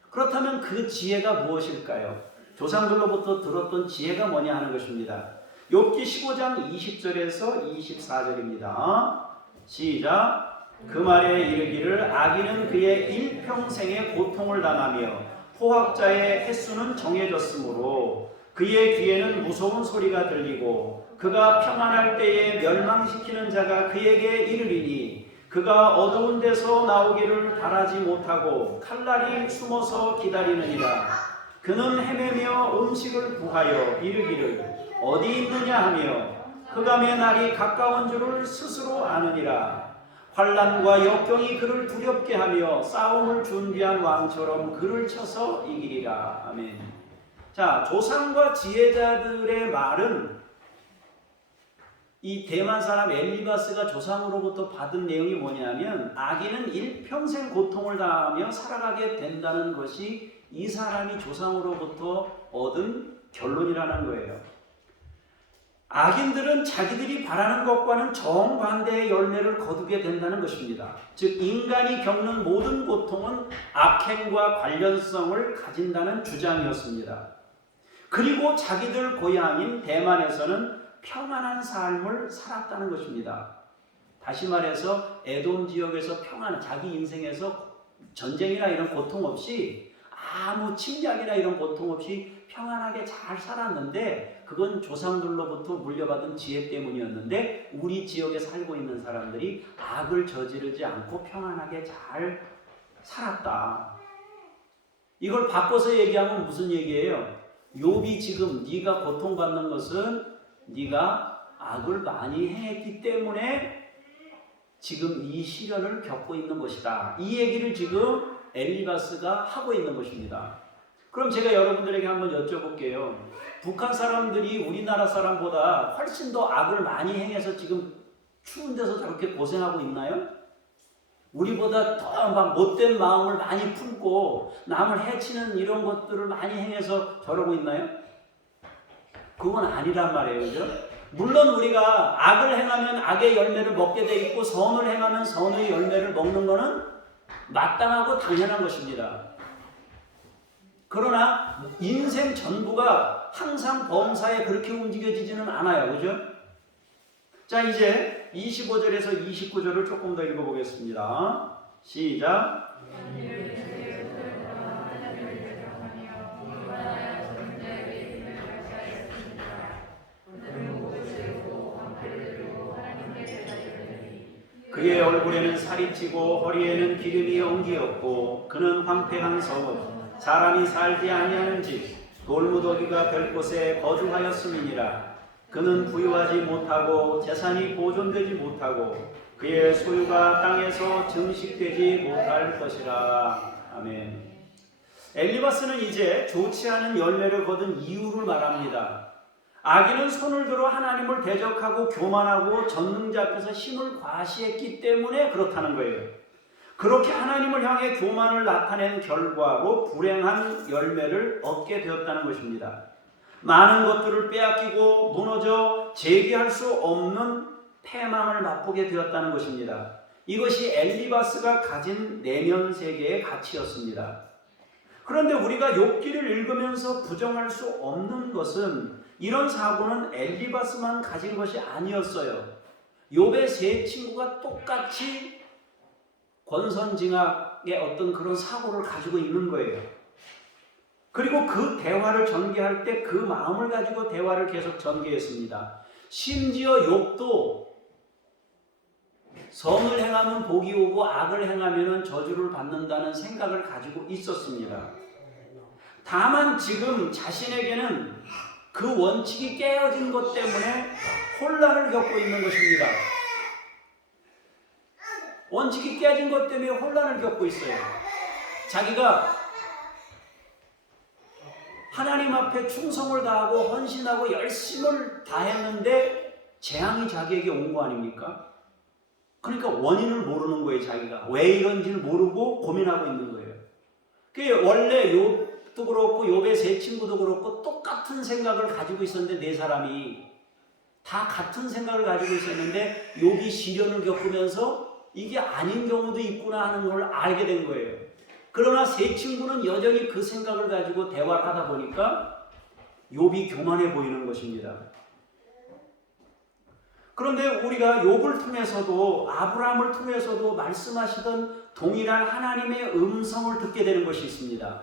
그렇다면 그 지혜가 무엇일까요? 조상들로부터 들었던 지혜가 뭐냐 하는 것입니다. 욥기 15장 20절에서 24절입니다. 시작. 그 말에 이르기를 악인은 그의 일평생의 고통을 당하며 포학자의 횟수는 정해졌으므로 그의 귀에는 무서운 소리가 들리고 그가 평안할 때에 멸망시키는 자가 그에게 이르리니 그가 어두운 데서 나오기를 바라지 못하고 칼날이 숨어서 기다리느니라. 그는 헤매며 음식을 구하여 이르기를 어디 있느냐 하며 흑암의 날이 가까운 줄을 스스로 아느니라. 환난과 역경이 그를 두렵게 하며 싸움을 준비한 왕처럼 그를 쳐서 이기리라. 아멘. 자, 조상과 지혜자들의 말은 이 대만 사람 엘리바스가 조상으로부터 받은 내용이 뭐냐면 악인은 일평생 고통을 당하며 살아가게 된다는 것이 이 사람이 조상으로부터 얻은 결론이라는 거예요. 악인들은 자기들이 바라는 것과는 정반대의 열매를 거두게 된다는 것입니다. 즉 인간이 겪는 모든 고통은 악행과 관련성을 가진다는 주장이었습니다. 그리고 자기들 고향인 대만에서는 평안한 삶을 살았다는 것입니다. 다시 말해서 에돔 지역에서 자기 인생에서 전쟁이나 이런 고통 없이 아무 침략이나 이런 고통 없이 평안하게 잘 살았는데 그건 조상들로부터 물려받은 지혜 때문이었는데 우리 지역에 살고 있는 사람들이 악을 저지르지 않고 평안하게 잘 살았다. 이걸 바꿔서 얘기하면 무슨 얘기예요? 욥이 지금 네가 고통받는 것은 네가 악을 많이 행했기 때문에 지금 이 시련을 겪고 있는 것이다. 이 얘기를 지금 엘리바스가 하고 있는 것입니다. 그럼 제가 여러분들에게 한번 여쭤볼게요. 북한 사람들이 우리나라 사람보다 훨씬 더 악을 많이 행해서 지금 추운 데서 저렇게 고생하고 있나요? 우리보다 더 막 못된 마음을 많이 품고 남을 해치는 이런 것들을 많이 행해서 저러고 있나요? 그건 아니란 말이에요. 그죠? 물론 우리가 악을 행하면 악의 열매를 먹게 돼 있고 선을 행하면 선의 열매를 먹는 것은 마땅하고 당연한 것입니다. 그러나 인생 전부가 항상 범사에 그렇게 움직여지지는 않아요. 그죠? 자, 이제 25절에서 29절을 조금 더 읽어보겠습니다. 시작. 그의 얼굴에는 살이 찌고 허리에는 기름이 엉기었고 그는 황폐한 성읍 사람이 살지 아니하는 집 돌무더기가 별 곳에 거주하였음이니라. 그는 부유하지 못하고 재산이 보존되지 못하고 그의 소유가 땅에서 증식되지 못할 것이라. 아멘. 엘리바스는 이제 좋지 않은 열매를 거둔 이유를 말합니다. 악인은 손을 들어 하나님을 대적하고 교만하고 전능자 앞에서 힘을 과시했기 때문에 그렇다는 거예요. 그렇게 하나님을 향해 교만을 나타낸 결과로 불행한 열매를 얻게 되었다는 것입니다. 많은 것들을 빼앗기고 무너져 재기할 수 없는 패망을 맛보게 되었다는 것입니다. 이것이 엘리바스가 가진 내면 세계의 가치였습니다. 그런데 우리가 욥기를 읽으면서 부정할 수 없는 것은 이런 사고는 엘리바스만 가진 것이 아니었어요. 욥의 세 친구가 똑같이 권선징악의 어떤 그런 사고를 가지고 있는 거예요. 그리고 그 대화를 전개할 때 그 마음을 가지고 대화를 계속 전개했습니다. 심지어 욥도 선을 행하면 복이 오고 악을 행하면 저주를 받는다는 생각을 가지고 있었습니다. 다만 지금 자신에게는 그 원칙이 깨어진 것 때문에 혼란을 겪고 있는 것입니다. 원칙이 깨진 것 때문에 혼란을 겪고 있어요. 자기가 하나님 앞에 충성을 다하고 헌신하고 열심을 다했는데 재앙이 자기에게 온 거 아닙니까? 그러니까 원인을 모르는 거예요. 자기가 왜 이런지를 모르고 고민하고 있는 거예요. 그게 원래 욥도 그렇고 욥의 세 친구도 그렇고 똑같은 생각을 가지고 있었는데 네 사람이 다 같은 생각을 가지고 있었는데 욥이 시련을 겪으면서 이게 아닌 경우도 있구나 하는 걸 알게 된 거예요. 그러나 세 친구는 여전히 그 생각을 가지고 대화를 하다 보니까 욥이 교만해 보이는 것입니다. 그런데 우리가 욥을 통해서도 아브라함을 통해서도 말씀하시던 동일한 하나님의 음성을 듣게 되는 것이 있습니다.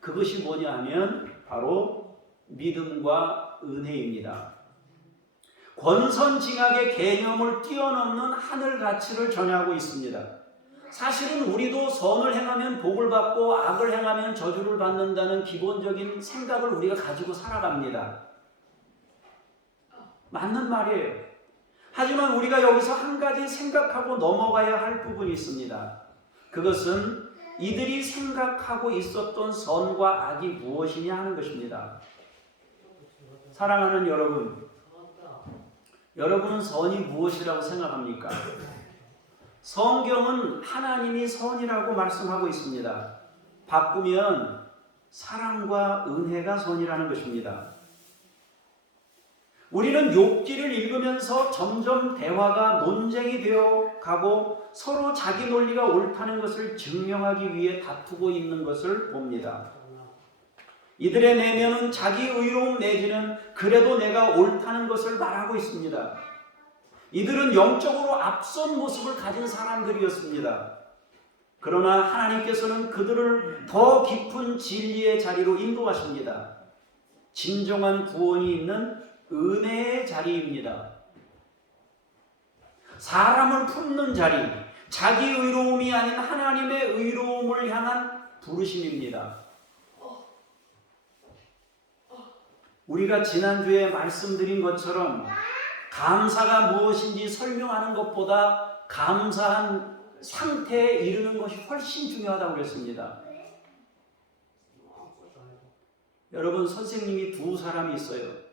그것이 뭐냐 하면 바로 믿음과 은혜입니다. 권선징악의 개념을 뛰어넘는 하늘 가치를 전하고 있습니다. 사실은 우리도 선을 행하면 복을 받고 악을 행하면 저주를 받는다는 기본적인 생각을 우리가 가지고 살아갑니다. 맞는 말이에요. 하지만 우리가 여기서 한 가지 생각하고 넘어가야 할 부분이 있습니다. 그것은 이들이 생각하고 있었던 선과 악이 무엇이냐 하는 것입니다. 사랑하는 여러분, 여러분은 선이 무엇이라고 생각합니까? 성경은 하나님이 선이라고 말씀하고 있습니다. 바꾸면 사랑과 은혜가 선이라는 것입니다. 우리는 욥기를 읽으면서 점점 대화가 논쟁이 되어 가고 서로 자기 논리가 옳다는 것을 증명하기 위해 다투고 있는 것을 봅니다. 이들의 내면은 자기 의로움 내지는 그래도 내가 옳다는 것을 말하고 있습니다. 이들은 영적으로 앞선 모습을 가진 사람들이었습니다. 그러나 하나님께서는 그들을 더 깊은 진리의 자리로 인도하십니다. 진정한 구원이 있는 은혜의 자리입니다. 사람을 품는 자리, 자기 의로움이 아닌 하나님의 의로움을 향한 부르심입니다. 우리가 지난주에 말씀드린 것처럼 감사가 무엇인지 설명하는 것보다 감사한 상태에 이르는 것이 훨씬 중요하다고 그랬습니다. 여러분, 선생님이 두 사람이 있어요.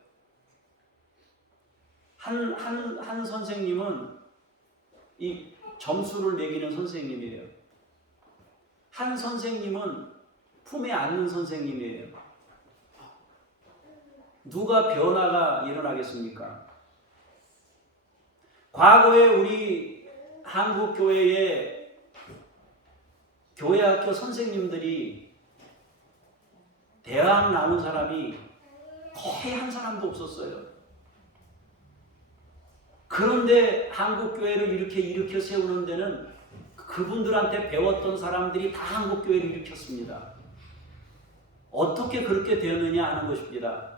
한 선생님은 이 점수를 매기는 선생님이에요. 한 선생님은 품에 안는 선생님이에요. 누가 변화가 일어나겠습니까? 과거에 우리 한국 교회의 교회학교 선생님들이 대학 나온 사람이 거의 한 사람도 없었어요. 그런데 한국 교회를 이렇게 일으켜 세우는 데는 그분들한테 배웠던 사람들이 다 한국 교회를 일으켰습니다. 어떻게 그렇게 되었느냐 하는 것입니다.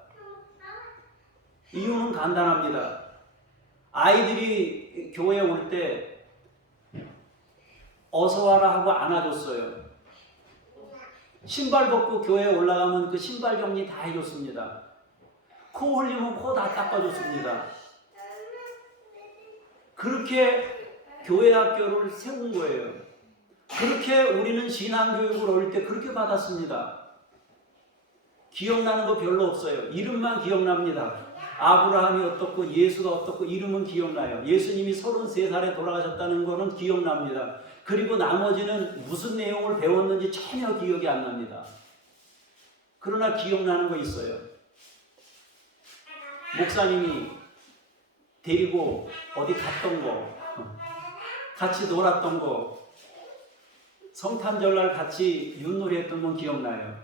이유는 간단합니다. 아이들이 교회에 올 때 어서 와라 하고 안아줬어요. 신발 벗고 교회에 올라가면 그 신발 정리 다 해줬습니다. 코 흘리면 코 다 닦아줬습니다. 그렇게 교회 학교를 세운 거예요. 그렇게 우리는 신앙교육을 어릴 때 그렇게 받았습니다. 기억나는 거 별로 없어요. 이름만 기억납니다. 아브라함이 어떻고 예수가 어떻고 이름은 기억나요. 예수님이 33살에 돌아가셨다는 거는 기억납니다. 그리고 나머지는 무슨 내용을 배웠는지 전혀 기억이 안 납니다. 그러나 기억나는 거 있어요. 목사님이 데리고 어디 갔던 거, 같이 놀았던 거, 성탄절날 같이 윷놀이 했던 건 기억나요?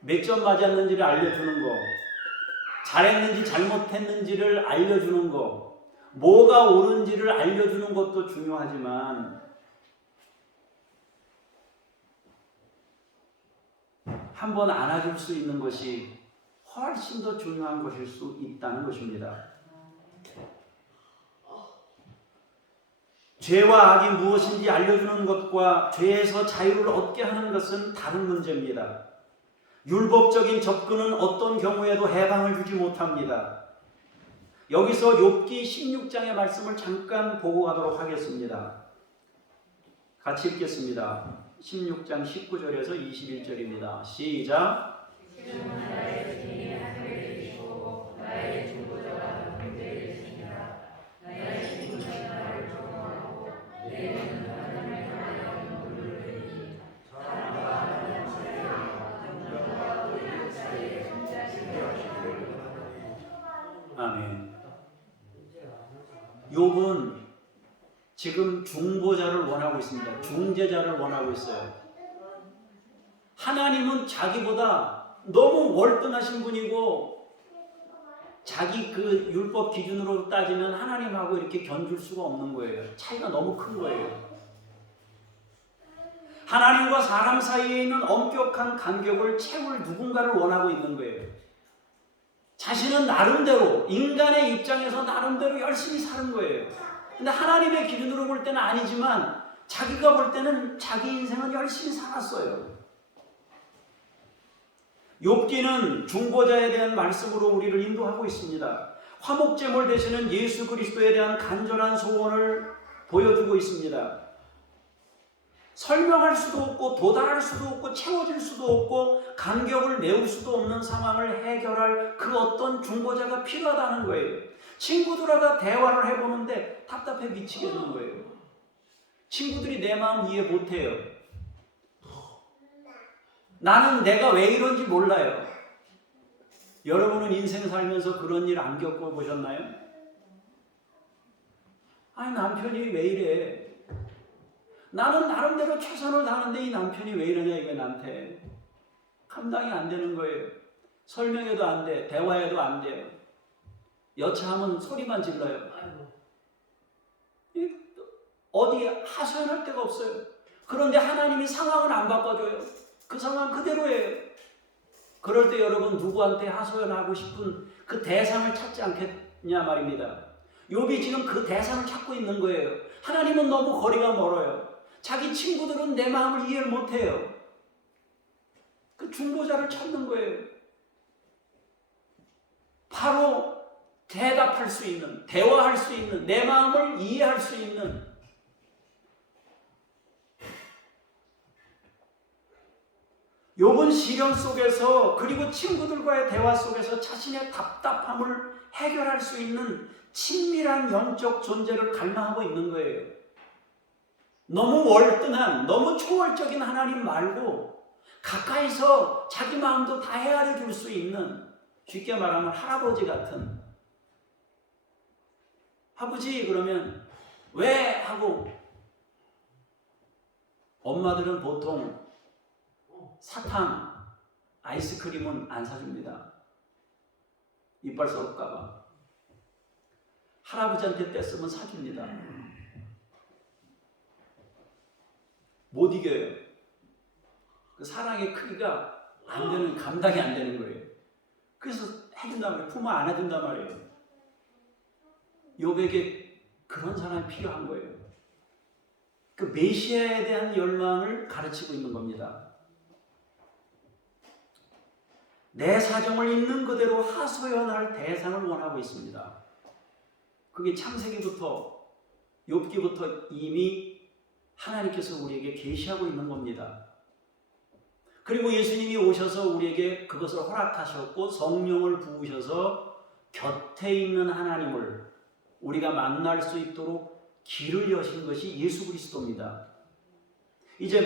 몇 점 맞았는지를 알려주는 거, 잘했는지 잘못했는지를 알려주는 거, 뭐가 옳은지를 알려주는 것도 중요하지만 한번 안아줄 수 있는 것이 훨씬 더 중요한 것일 수 있다는 것입니다. 죄와 악이 무엇인지 알려주는 것과 죄에서 자유를 얻게 하는 것은 다른 문제입니다. 율법적인 접근은 어떤 경우에도 해방을 주지 못합니다. 여기서 욥기 16장의 말씀을 잠깐 보고 가도록 하겠습니다. 같이 읽겠습니다. 16장 19절에서 21절입니다. 시작. 아멘. 욥은 지금 중보자를 원하고 있습니다. 중재자를 원하고 있어요. 하나님은 자기보다 너무 월등하신 분이고 자기 그 율법 기준으로 따지면 하나님하고 이렇게 견줄 수가 없는 거예요. 차이가 너무 큰 거예요. 하나님과 사람 사이에 있는 엄격한 간격을 채울 누군가를 원하고 있는 거예요. 자신은 나름대로, 인간의 입장에서 나름대로 열심히 사는 거예요. 근데 하나님의 기준으로 볼 때는 아니지만 자기가 볼 때는 자기 인생은 열심히 살았어요. 욥기는 중보자에 대한 말씀으로 우리를 인도하고 있습니다. 화목제물 되시는 예수 그리스도에 대한 간절한 소원을 보여주고 있습니다. 설명할 수도 없고 도달할 수도 없고 채워질 수도 없고 간격을 메울 수도 없는 상황을 해결할 그 어떤 중보자가 필요하다는 거예요. 친구들하고 대화를 해보는데 답답해 미치겠는 거예요. 친구들이 내 마음 이해 못해요. 나는 내가 왜 이런지 몰라요. 여러분은 인생 살면서 그런 일 안 겪어보셨나요? 아니 남편이 왜 이래? 나는 나름대로 최선을 다하는데 이 남편이 왜 이러냐 이게 나한테 감당이 안 되는 거예요. 설명해도 안 돼. 대화해도 안 돼요. 여차하면 소리만 질러요. 어디 하소연할 데가 없어요. 그런데 하나님이 상황을 안 바꿔줘요. 그 상황 그대로예요. 그럴 때 여러분 누구한테 하소연하고 싶은 그 대상을 찾지 않겠냐 말입니다. 욥이 지금 그 대상을 찾고 있는 거예요. 하나님은 너무 거리가 멀어요. 자기 친구들은 내 마음을 이해를 못해요. 그 중보자를 찾는 거예요. 바로 대답할 수 있는, 대화할 수 있는, 내 마음을 이해할 수 있는. 욥은 시련 속에서 그리고 친구들과의 대화 속에서 자신의 답답함을 해결할 수 있는 친밀한 영적 존재를 갈망하고 있는 거예요. 너무 월등한, 너무 초월적인 하나님 말고 가까이서 자기 마음도 다 헤아려 줄 수 있는, 쉽게 말하면 할아버지 같은. 아버지 그러면 왜? 하고 엄마들은 보통 사탕, 아이스크림은 안 사줍니다. 이빨 썩을까봐. 할아버지한테 떼쓰면 사줍니다. 못 이겨요. 그 사랑의 크기가 안 되는, 감당이 안 되는 거예요. 그래서 해준단 말이에요. 부모 안 해준단 말이에요. 욥에게 그런 사람이 필요한 거예요. 그 메시아에 대한 열망을 가르치고 있는 겁니다. 내 사정을 있는 그대로 하소연할 대상을 원하고 있습니다. 그게 창세기부터 욥기부터 이미 하나님께서 우리에게 계시하고 있는 겁니다. 그리고 예수님이 오셔서 우리에게 그것을 허락하셨고 성령을 부으셔서 곁에 있는 하나님을 우리가 만날 수 있도록 길을 여신 것이 예수 그리스도입니다. 이제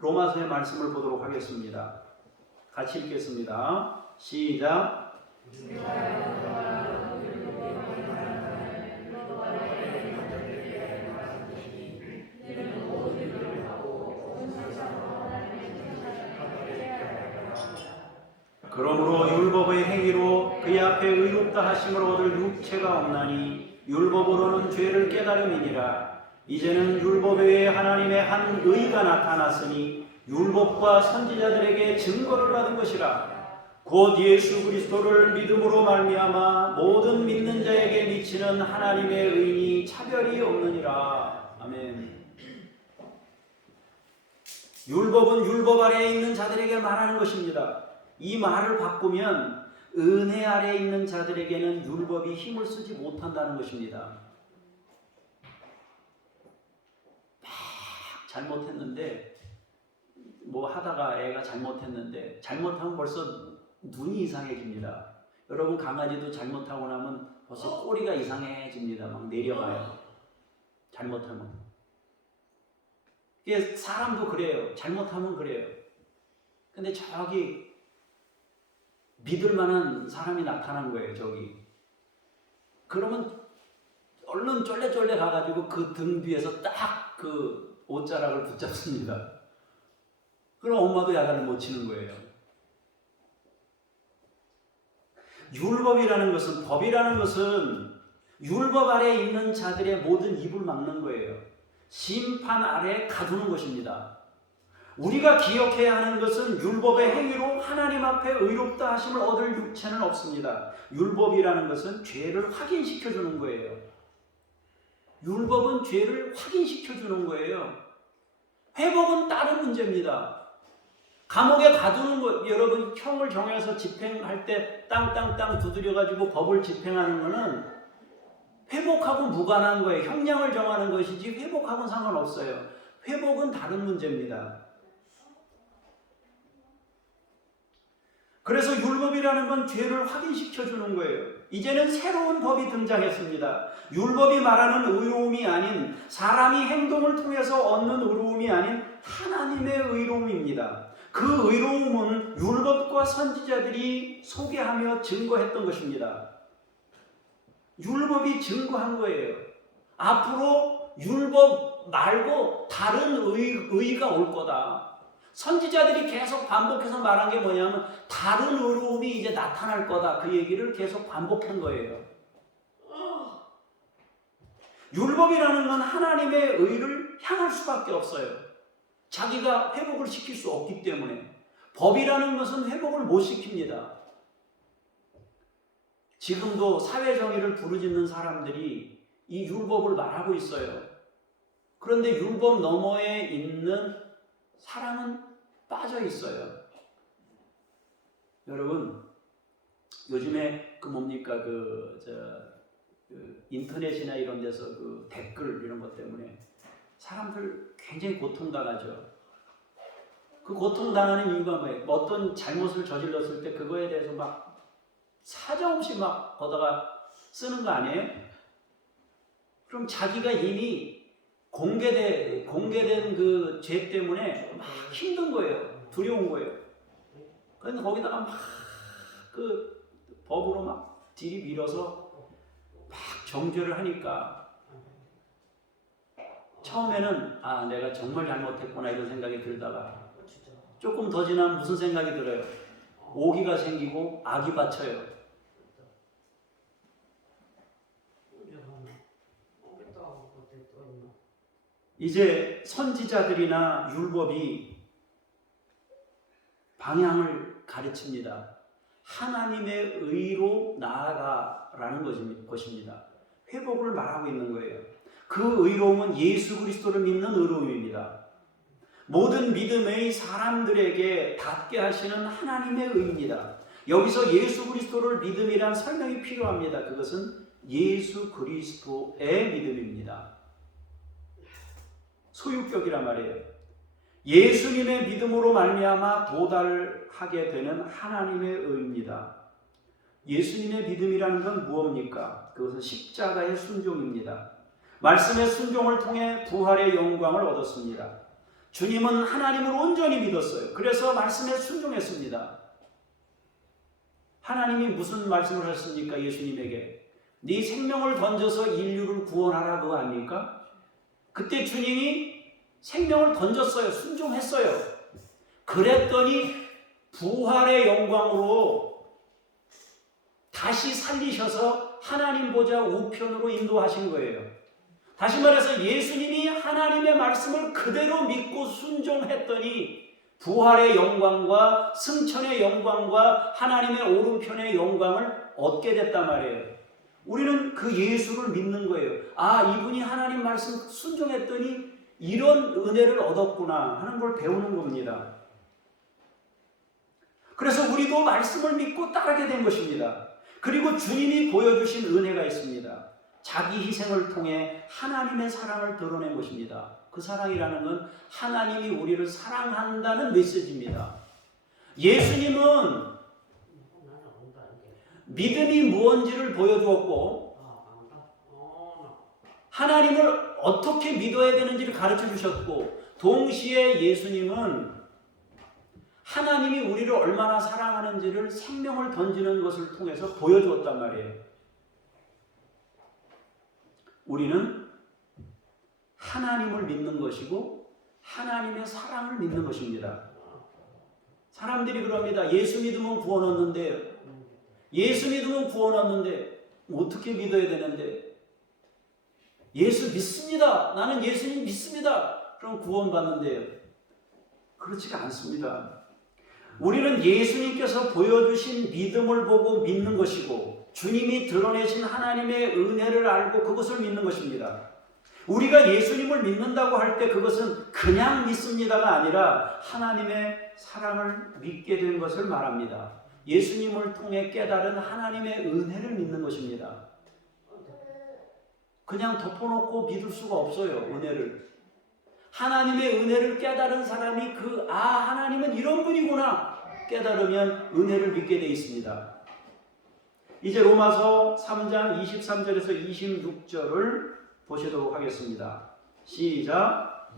로마서의 말씀을 보도록 하겠습니다. 같이 읽겠습니다. 시작. 그러므로 율법의 행위로 그의 앞에 의롭다 하심을 얻을 육체가 없나니 율법으로는 죄를 깨달음이니라. 이제는 율법 외에 하나님의 한 의가 나타났으니 율법과 선지자들에게 증거를 받은 것이라. 곧 예수 그리스도를 믿음으로 말미암아 모든 믿는 자에게 미치는 하나님의 의니 차별이 없느니라. 아멘. 율법은 율법 아래에 있는 자들에게 말하는 것입니다. 이 말을 바꾸면 은혜 아래에 있는 자들에게는 율법이 힘을 쓰지 못한다는 것입니다. 막 잘못했는데 뭐 하다가 애가 잘못했는데 잘못하면 벌써 눈이 이상해집니다. 여러분 강아지도 잘못하고 나면 벌써 꼬리가 이상해집니다. 막 내려가요. 잘못하면. 이게 사람도 그래요. 잘못하면 그래요. 근데 저기 믿을 만한 사람이 나타난 거예요. 저기. 그러면 얼른 쫄래쫄래 가가지고 그 등 뒤에서 딱 그 옷자락을 붙잡습니다. 그럼 엄마도 야단을 못 치는 거예요. 율법이라는 것은, 법이라는 것은 율법 아래에 있는 자들의 모든 입을 막는 거예요. 심판 아래에 가두는 것입니다. 우리가 기억해야 하는 것은 율법의 행위로 하나님 앞에 의롭다 하심을 얻을 육체는 없습니다. 율법이라는 것은 죄를 확인시켜 주는 거예요. 율법은 죄를 확인시켜 주는 거예요. 회복은 다른 문제입니다. 감옥에 가두는 거, 여러분 형을 정해서 집행할 때 땅땅땅 두드려가지고 법을 집행하는 거는 회복하고 무관한 거예요. 형량을 정하는 것이지 회복하고는 상관없어요. 회복은 다른 문제입니다. 그래서 율법이라는 건 죄를 확인시켜 주는 거예요. 이제는 새로운 법이 등장했습니다. 율법이 말하는 의로움이 아닌, 사람이 행동을 통해서 얻는 의로움이 아닌 하나님의 의로움입니다. 그 의로움은 율법과 선지자들이 소개하며 증거했던 것입니다. 율법이 증거한 거예요. 앞으로 율법 말고 다른 의가 올 거다. 선지자들이 계속 반복해서 말한 게 뭐냐면 다른 의로움이 이제 나타날 거다. 그 얘기를 계속 반복한 거예요. 율법이라는 건 하나님의 의를 향할 수밖에 없어요. 자기가 회복을 시킬 수 없기 때문에. 법이라는 것은 회복을 못 시킵니다. 지금도 사회정의를 부르짖는 사람들이 이 율법을 말하고 있어요. 그런데 율법 너머에 있는 사람은 빠져 있어요. 여러분, 요즘에 그 뭡니까 인터넷이나 이런 데서 그 댓글 이런 것 때문에 사람들 굉장히 고통당하죠. 그 고통당하는 이유가 뭐예요? 어떤 잘못을 저질렀을 때 그거에 대해서 막 사정없이 막 거다가 쓰는 거 아니에요? 그럼 자기가 이미 공개된 그 죄 때문에 막 힘든 거예요. 두려운 거예요. 그런데 거기다가 막 그 법으로 막 들이밀어서 막 정죄를 하니까 처음에는 아, 내가 정말 잘못했구나 이런 생각이 들다가 조금 더 지나면 무슨 생각이 들어요? 오기가 생기고 악이 받쳐요. 이제 선지자들이나 율법이 방향을 가르칩니다. 하나님의 의로 나아가라는 것입니다. 회복을 말하고 있는 거예요. 그 의로움은 예수 그리스도를 믿는 의로움입니다. 모든 믿음의 사람들에게 닿게 하시는 하나님의 의입니다. 여기서 예수 그리스도를 믿음이란 설명이 필요합니다. 그것은 예수 그리스도의 믿음입니다. 소유격이란 말이에요. 예수님의 믿음으로 말미암아 도달하게 되는 하나님의 의입니다. 예수님의 믿음이라는 건 무엇입니까? 그것은 십자가의 순종입니다. 말씀의 순종을 통해 부활의 영광을 얻었습니다. 주님은 하나님을 온전히 믿었어요. 그래서 말씀에 순종했습니다. 하나님이 무슨 말씀을 하셨습니까? 예수님에게 네 생명을 던져서 인류를 구원하라 그거 아닙니까? 그때 주님이 생명을 던졌어요. 순종했어요. 그랬더니 부활의 영광으로 다시 살리셔서 하나님 보좌 우편으로 인도하신 거예요. 다시 말해서 예수님이 하나님의 말씀을 그대로 믿고 순종했더니 부활의 영광과 승천의 영광과 하나님의 오른편의 영광을 얻게 됐단 말이에요. 우리는 그 예수를 믿는 거예요. 아, 이분이 하나님 말씀 순종했더니 이런 은혜를 얻었구나 하는 걸 배우는 겁니다. 그래서 우리도 말씀을 믿고 따르게 된 것입니다. 그리고 주님이 보여주신 은혜가 있습니다. 자기 희생을 통해 하나님의 사랑을 드러낸 것입니다. 그 사랑이라는 건 하나님이 우리를 사랑한다는 메시지입니다. 예수님은 믿음이 무언지를 보여주었고 하나님을 어떻게 믿어야 되는지를 가르쳐 주셨고 동시에 예수님은 하나님이 우리를 얼마나 사랑하는지를 생명을 던지는 것을 통해서 보여주었단 말이에요. 우리는 하나님을 믿는 것이고 하나님의 사랑을 믿는 것입니다. 사람들이 그럽니다. 예수 믿으면 구원 얻는데, 예수 믿으면 구원 얻는데 어떻게 믿어야 되는데, 예수 믿습니다. 나는 예수님 믿습니다. 그럼 구원 받는데요. 그렇지가 않습니다. 우리는 예수님께서 보여주신 믿음을 보고 믿는 것이고 주님이 드러내신 하나님의 은혜를 알고 그것을 믿는 것입니다. 우리가 예수님을 믿는다고 할 때 그것은 그냥 믿습니다가 아니라 하나님의 사랑을 믿게 된 것을 말합니다. 예수님을 통해 깨달은 하나님의 은혜를 믿는 것입니다. 그냥 덮어놓고 믿을 수가 없어요. 은혜를. 하나님의 은혜를 깨달은 사람이 하나님은 이런 분이구나 깨달으면 은혜를 믿게 되어 있습니다. 이제 로마서 3장 23절에서 26절을 보시도록 하겠습니다. 시작.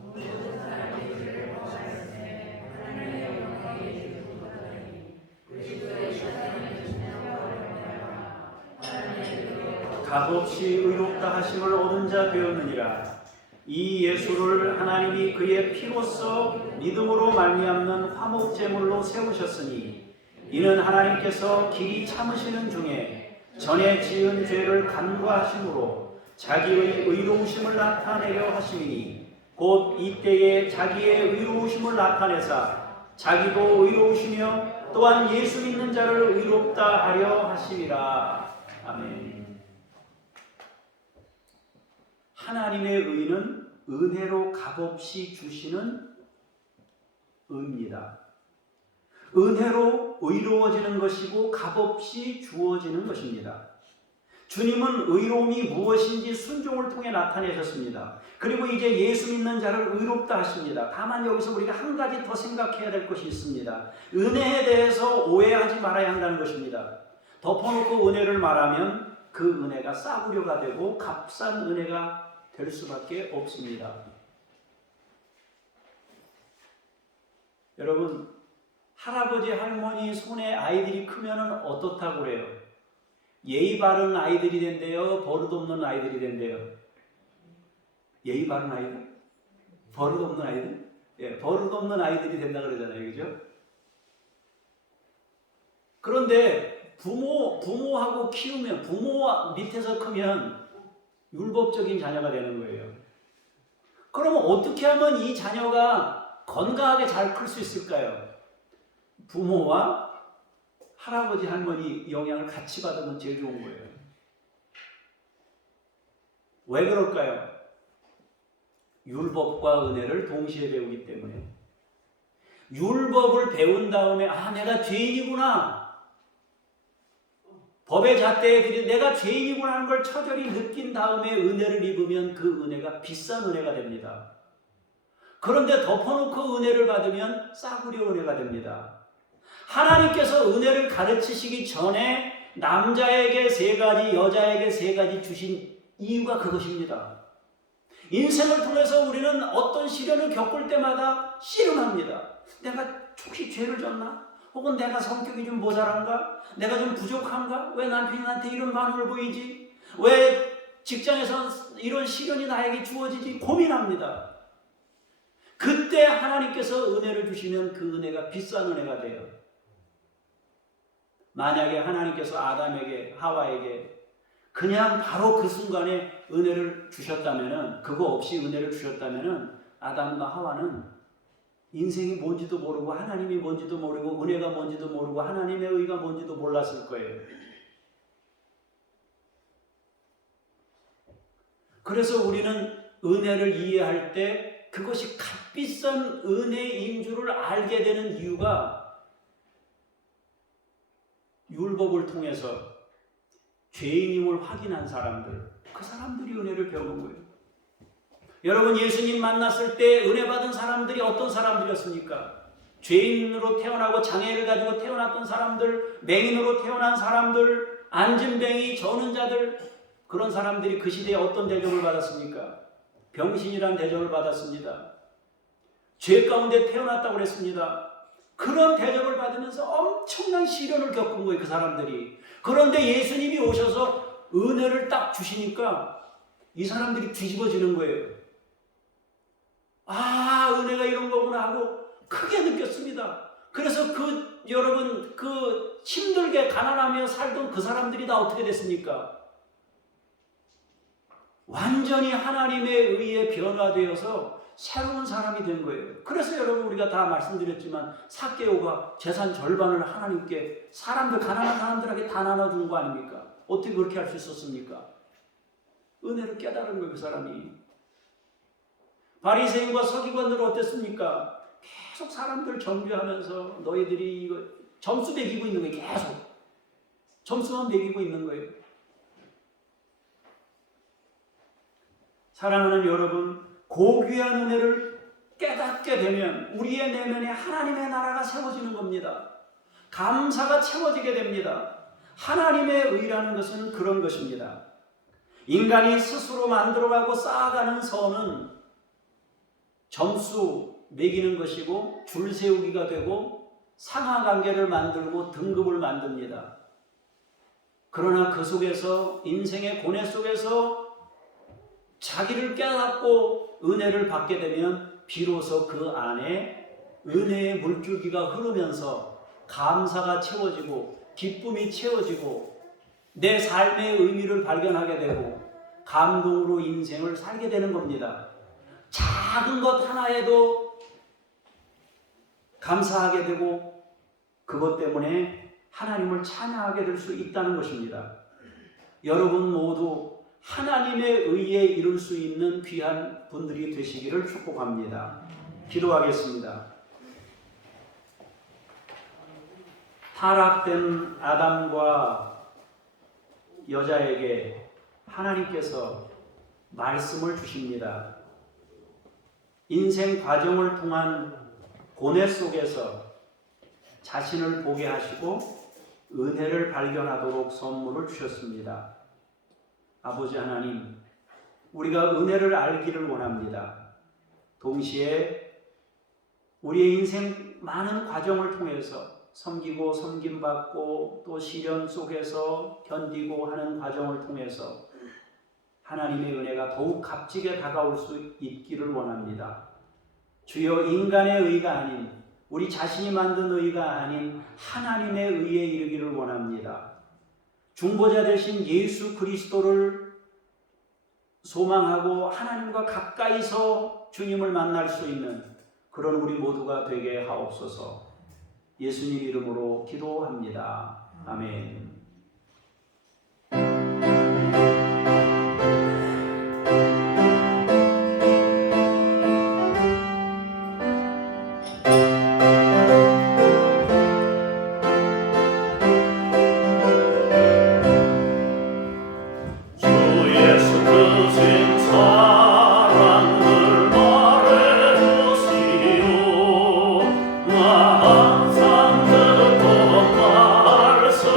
값없이 의롭다 하심을 얻은 자 되었느니라. 이 예수를 하나님이 그의 피로써 믿음으로 말미암는 화목제물로 세우셨으니 이는 하나님께서 길이 참으시는 중에 전에 지은 죄를 간과하심으로 자기의 의로우심을 나타내려 하심이니 곧 이때에 자기의 의로우심을 나타내사 자기도 의로우시며 또한 예수 믿는 자를 의롭다 하려 하심이라. 아멘. 하나님의 의는 은혜로 값없이 주시는 의입니다. 은혜로 의로워지는 것이고 값없이 주어지는 것입니다. 주님은 의로움이 무엇인지 순종을 통해 나타내셨습니다. 그리고 이제 예수 믿는 자를 의롭다 하십니다. 다만 여기서 우리가 한 가지 더 생각해야 될 것이 있습니다. 은혜에 대해서 오해하지 말아야 한다는 것입니다. 덮어놓고 은혜를 말하면 그 은혜가 싸구려가 되고 값싼 은혜가 될 수밖에 없습니다. 여러분, 할아버지 할머니 손에 아이들이 크면 어떻다고 그래요? 예의 바른 아이들이 된대요? 버릇없는 아이들이 된대요? 예의 바른 아이들? 버릇없는 아이들? 예, 버릇없는 아이들이 된다 그러잖아요. 그죠? 그런데 부모하고 키우면, 부모 밑에서 크면 율법적인 자녀가 되는 거예요. 그러면 어떻게 하면 이 자녀가 건강하게 잘 클 수 있을까요? 부모와 할아버지 할머니 영향을 같이 받으면 제일 좋은 거예요. 왜 그럴까요? 율법과 은혜를 동시에 배우기 때문에. 율법을 배운 다음에 내가 죄인이구나. 법의 잣대에 들이 내가 죄인이구나 하는 걸 처절히 느낀 다음에 은혜를 입으면 그 은혜가 비싼 은혜가 됩니다. 그런데 덮어놓고 은혜를 받으면 싸구려 은혜가 됩니다. 하나님께서 은혜를 가르치시기 전에 남자에게 3가지, 여자에게 3가지 주신 이유가 그것입니다. 인생을 통해서 우리는 어떤 시련을 겪을 때마다 씨름합니다. 내가 혹시 죄를 졌나? 혹은 내가 성격이 좀 모자란가? 내가 좀 부족한가? 왜 남편이 나한테 이런 반응을 보이지? 왜 직장에서 이런 시련이 나에게 주어지지? 고민합니다. 그때 하나님께서 은혜를 주시면 그 은혜가 비싼 은혜가 돼요. 만약에 하나님께서 아담에게, 하와에게 그냥 바로 그 순간에 은혜를 주셨다면은, 그거 없이 은혜를 주셨다면은 아담과 하와는 인생이 뭔지도 모르고 하나님이 뭔지도 모르고 은혜가 뭔지도 모르고 하나님의 의가 뭔지도 몰랐을 거예요. 그래서 우리는 은혜를 이해할 때 그것이 값비싼 은혜인 줄을 알게 되는 이유가 율법을 통해서 죄인임을 확인한 사람들, 그 사람들이 은혜를 배우는 거예요. 여러분, 예수님 만났을 때 은혜 받은 사람들이 어떤 사람들이었습니까? 죄인으로 태어나고 장애를 가지고 태어났던 사람들, 맹인으로 태어난 사람들, 안진뱅이, 저는 자들, 그런 사람들이 그 시대에 어떤 대접을 받았습니까? 병신이란 대접을 받았습니다. 죄 가운데 태어났다고 그랬습니다. 그런 대접을 받으면서 엄청난 시련을 겪은 거예요, 그 사람들이. 그런데 예수님이 오셔서 은혜를 딱 주시니까 이 사람들이 뒤집어지는 거예요. 아, 은혜가 이런 거구나 하고 크게 느꼈습니다. 그래서 여러분, 그 힘들게 가난하며 살던 그 사람들이 다 어떻게 됐습니까? 완전히 하나님의 의에 변화되어서 새로운 사람이 된 거예요. 그래서 여러분, 우리가 다 말씀드렸지만 삭개오가 재산 절반을 하나님께, 가난한 사람들에게 다 나눠준 거 아닙니까? 어떻게 그렇게 할 수 있었습니까? 은혜를 깨달은 거예요, 그 사람이. 바리새인과 서기관들은 어땠습니까? 계속 사람들 정죄하면서 너희들이 이거 점수 매기고 있는 거예요. 계속 점수만 매기고 있는 거예요. 사랑하는 여러분, 고귀한 은혜를 깨닫게 되면 우리의 내면에 하나님의 나라가 세워지는 겁니다. 감사가 채워지게 됩니다. 하나님의 의라는 것은 그런 것입니다. 인간이 스스로 만들어가고 쌓아가는 선은 점수 매기는 것이고 줄 세우기가 되고 상하관계를 만들고 등급을 만듭니다. 그러나 그 속에서, 인생의 고뇌 속에서 자기를 깨닫고 은혜를 받게 되면 비로소 그 안에 은혜의 물줄기가 흐르면서 감사가 채워지고 기쁨이 채워지고 내 삶의 의미를 발견하게 되고 감동으로 인생을 살게 되는 겁니다. 작은 것 하나에도 감사하게 되고 그것 때문에 하나님을 찬양하게 될 수 있다는 것입니다. 여러분 모두 하나님의 의에 이룰 수 있는 귀한 분들이 되시기를 축복합니다. 기도하겠습니다. 타락된 아담과 여자에게 하나님께서 말씀을 주십니다. 인생 과정을 통한 고뇌 속에서 자신을 보게 하시고 은혜를 발견하도록 선물을 주셨습니다. 아버지 하나님, 우리가 은혜를 알기를 원합니다. 동시에 우리의 인생 많은 과정을 통해서 섬기고 섬김받고 또 시련 속에서 견디고 하는 과정을 통해서 하나님의 은혜가 더욱 값지게 다가올 수 있기를 원합니다. 주여, 인간의 의가 아닌, 우리 자신이 만든 의가 아닌 하나님의 의에 이르기를 원합니다. 중보자 되신 예수 그리스도를 소망하고 하나님과 가까이서 주님을 만날 수 있는 그런 우리 모두가 되게 하옵소서. 예수님 이름으로 기도합니다. 아멘. 항상 듣던 말씀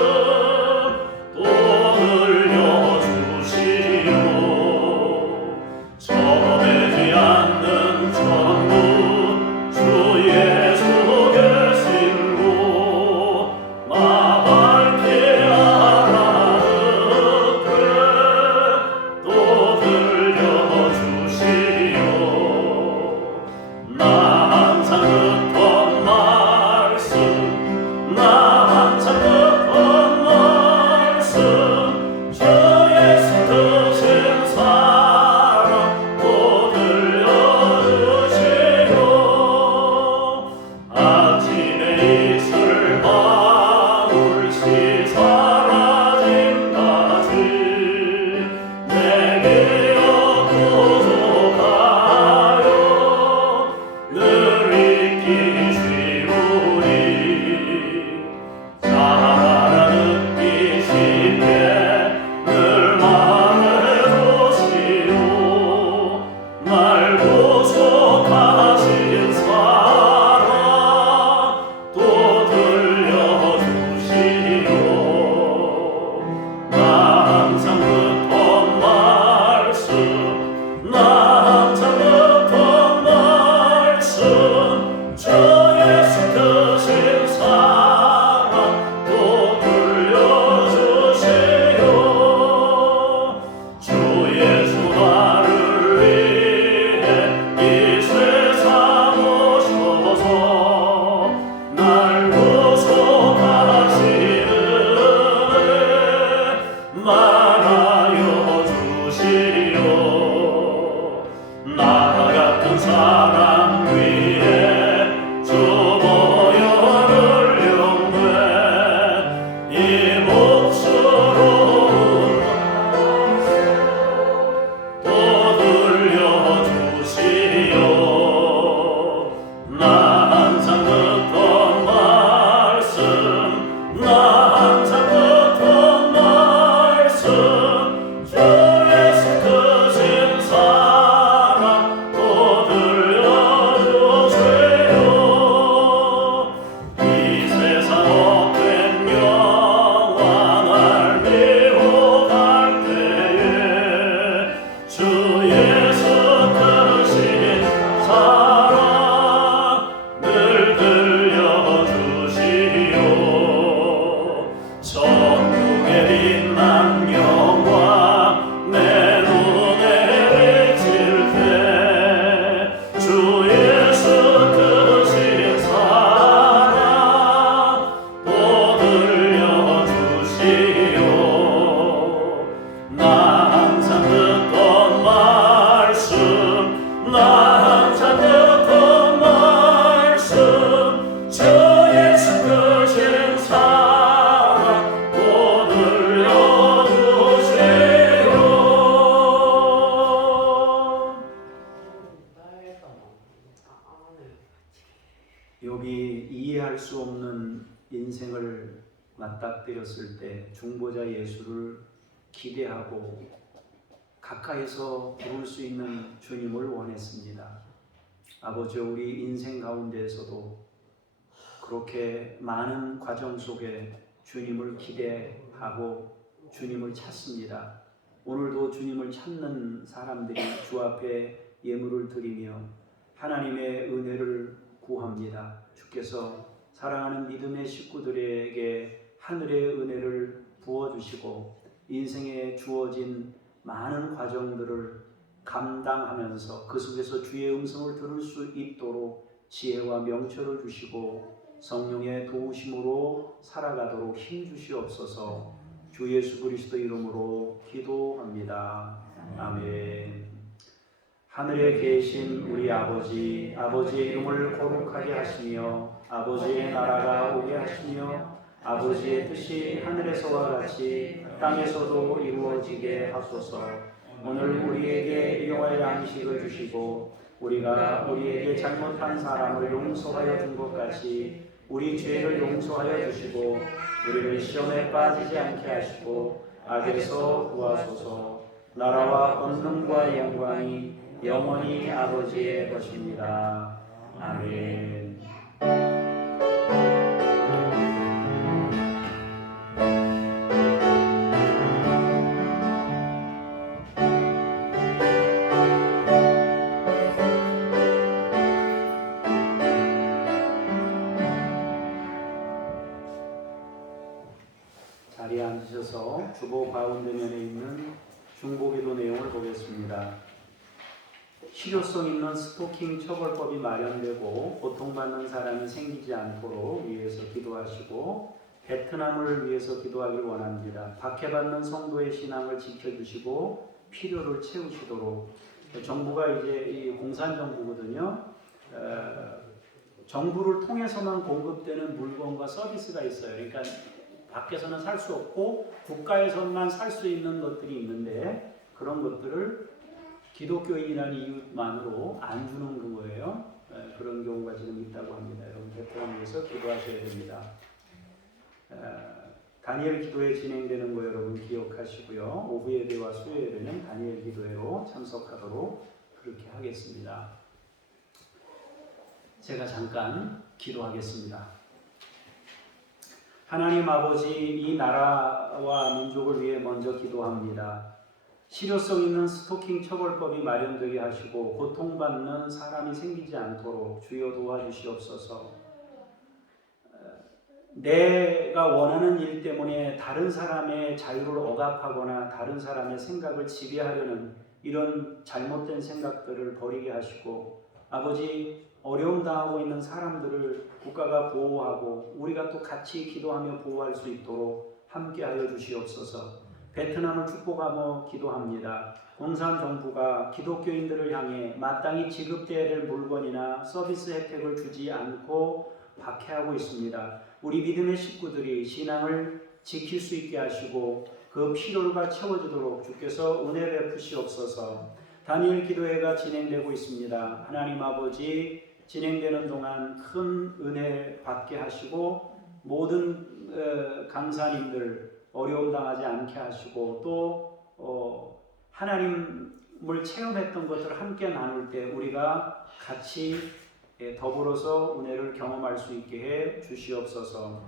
욥이 이해할 수 없는 인생을 맞닥뜨렸을 때 중보자 예수를 기대하고 가까이서 부를 수 있는 주님을 원했습니다. 아버지, 우리 인생 가운데에서도 그렇게 많은 과정 속에 주님을 기대하고 주님을 찾습니다. 오늘도 주님을 찾는 사람들이 주 앞에 예물을 드리며 하나님의 은혜를 구합니다. 주께서 사랑하는 믿음의 식구들에게 하늘의 은혜를 부어주시고 인생에 주어진 많은 과정들을 감당하면서 그 속에서 주의 음성을 들을 수 있도록 지혜와 명철을 주시고 성령의 도우심으로 살아가도록 힘 주시옵소서. 주 예수 그리스도 이름으로 기도합니다. 아멘. 하늘에 계신 우리 아버지, 아버지의 이름을 거룩하게 하시며 아버지의 나라가 오게 하시며 아버지의 뜻이 하늘에서와 같이 땅에서도 이루어지게 하소서. 오늘 우리에게 일용할 양식을 주시고 우리가 우리에게 잘못한 사람을 용서하여 준 것 같이 우리 죄를 용서하여 주시고 우리를 시험에 빠지지 않게 하시고 악에서 구하소서. 나라와 권능과 영광이 영원히 아버지의 것입니다. 아멘. 자리에 앉으셔서 주보 가운데면에 있는 중보기도 내용을 보겠습니다. 실효성 있는 스토킹 처벌법이 마련되고 고통받는 사람이 생기지 않도록 위해서 기도하시고 베트남을 위해서 기도하길 원합니다. 박해받는 성도의 신앙을 지켜주시고 필요를 채우시도록. 정부가 이제 이 공산정부거든요. 정부를 통해서만 공급되는 물건과 서비스가 있어요. 그러니까 밖에서는 살 수 없고 국가에서만 살 수 있는 것들이 있는데 그런 것들을 기독교인이라는 이유만으로 안 주는 거예요. 그런 경우가 지금 있다고 합니다. 여러분 베트남을 위해서 기도하셔야 됩니다. 다니엘 기도회 진행되는 거 여러분 기억하시고요. 오후 예배와 수요 예배는 다니엘 기도회로 참석하도록 그렇게 하겠습니다. 제가 잠깐 기도하겠습니다. 하나님 아버지, 이 나라와 민족을 위해 먼저 기도합니다. 실효성 있는 스토킹 처벌법이 마련되게 하시고 고통받는 사람이 생기지 않도록 주여 도와주시옵소서. 내가 원하는 일 때문에 다른 사람의 자유를 억압하거나 다른 사람의 생각을 지배하려는 이런 잘못된 생각들을 버리게 하시고 아버지, 어려움 당하고 있는 사람들을 국가가 보호하고 우리가 또 같이 기도하며 보호할 수 있도록 함께하여 주시옵소서. 베트남을 축복하며 기도합니다. 공산정부가 기독교인들을 향해 마땅히 지급되어야 될 물건이나 서비스 혜택을 주지 않고 박해하고 있습니다. 우리 믿음의 식구들이 신앙을 지킬 수 있게 하시고 그 필요가 채워지도록 주께서 은혜 베푸시옵소서. 다니엘 기도회가 진행되고 있습니다. 하나님 아버지, 진행되는 동안 큰 은혜 받게 하시고 모든 강사님들 어려움 당하지 않게 하시고 또 하나님을 체험했던 것을 함께 나눌 때 우리가 같이 더불어서 은혜를 경험할 수 있게 해 주시옵소서.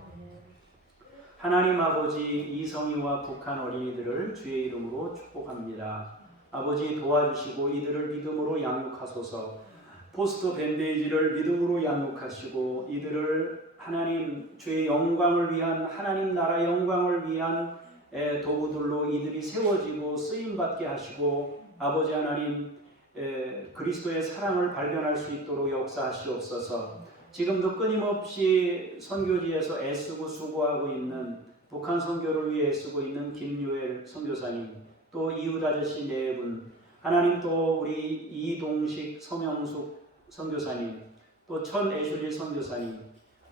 하나님 아버지, 이성희와 북한 어린이들을 주의 이름으로 축복합니다. 아버지 도와주시고 이들을 믿음으로 양육하소서. 포스터 밴데이지를 믿음으로 양육하시고 이들을 하나님 주의 영광을 위한 하나님 나라 영광을 위한 도구들로 이들이 세워지고 쓰임받게 하시고 아버지 하나님 그리스도의 사랑을 발견할 수 있도록 역사하시옵소서. 지금도 끊임없이 선교지에서 애쓰고 수고하고 있는 북한 선교를 위해 애쓰고 있는 김유엘 선교사님, 또 이웃 아저씨 네 분, 하나님 또 우리 이동식 서명숙 선교사님, 또 천애슐리 선교사님,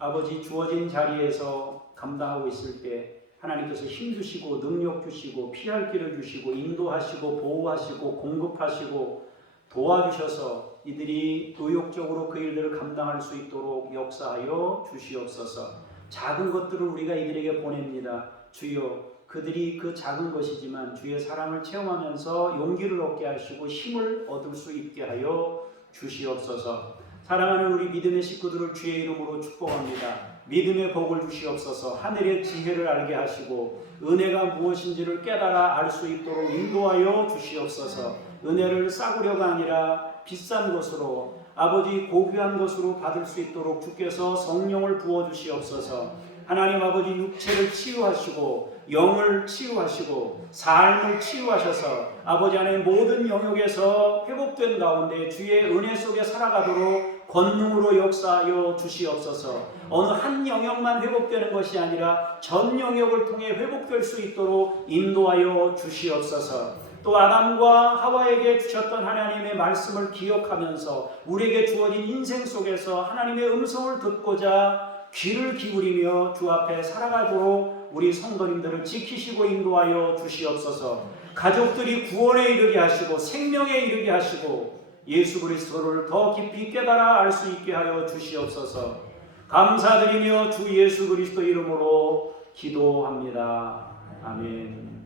아버지 주어진 자리에서 감당하고 있을 때 하나님께서 힘 주시고 능력 주시고 피할 길을 주시고 인도하시고 보호하시고 공급하시고 도와주셔서 이들이 의욕적으로 그 일들을 감당할 수 있도록 역사하여 주시옵소서. 작은 것들을 우리가 이들에게 보냅니다. 주여, 그들이 그 작은 것이지만 주의 사랑을 체험하면서 용기를 얻게 하시고 힘을 얻을 수 있게 하여 주시옵소서. 사랑하는 우리 믿음의 식구들을 주의 이름으로 축복합니다. 믿음의 복을 주시옵소서. 하늘의 지혜를 알게 하시고 은혜가 무엇인지를 깨달아 알 수 있도록 인도하여 주시옵소서. 은혜를 싸구려가 아니라 비싼 것으로, 아버지 고귀한 것으로 받을 수 있도록 주께서 성령을 부어주시옵소서. 하나님 아버지, 육체를 치유하시고 영을 치유하시고 삶을 치유하셔서 아버지 하나님 모든 영역에서 회복된 가운데 주의 은혜 속에 살아가도록 권능으로 역사하여 주시옵소서. 어느 한 영역만 회복되는 것이 아니라 전 영역을 통해 회복될 수 있도록 인도하여 주시옵소서. 또 아담과 하와에게 주셨던 하나님의 말씀을 기억하면서 우리에게 주어진 인생 속에서 하나님의 음성을 듣고자 귀를 기울이며 주 앞에 살아가도록 우리 성도님들을 지키시고 인도하여 주시옵소서. 가족들이 구원에 이르게 하시고 생명에 이르게 하시고 예수 그리스도를 더 깊이 깨달아 알 수 있게 하여 주시옵소서. 감사드리며 주 예수 그리스도 이름으로 기도합니다. 아멘.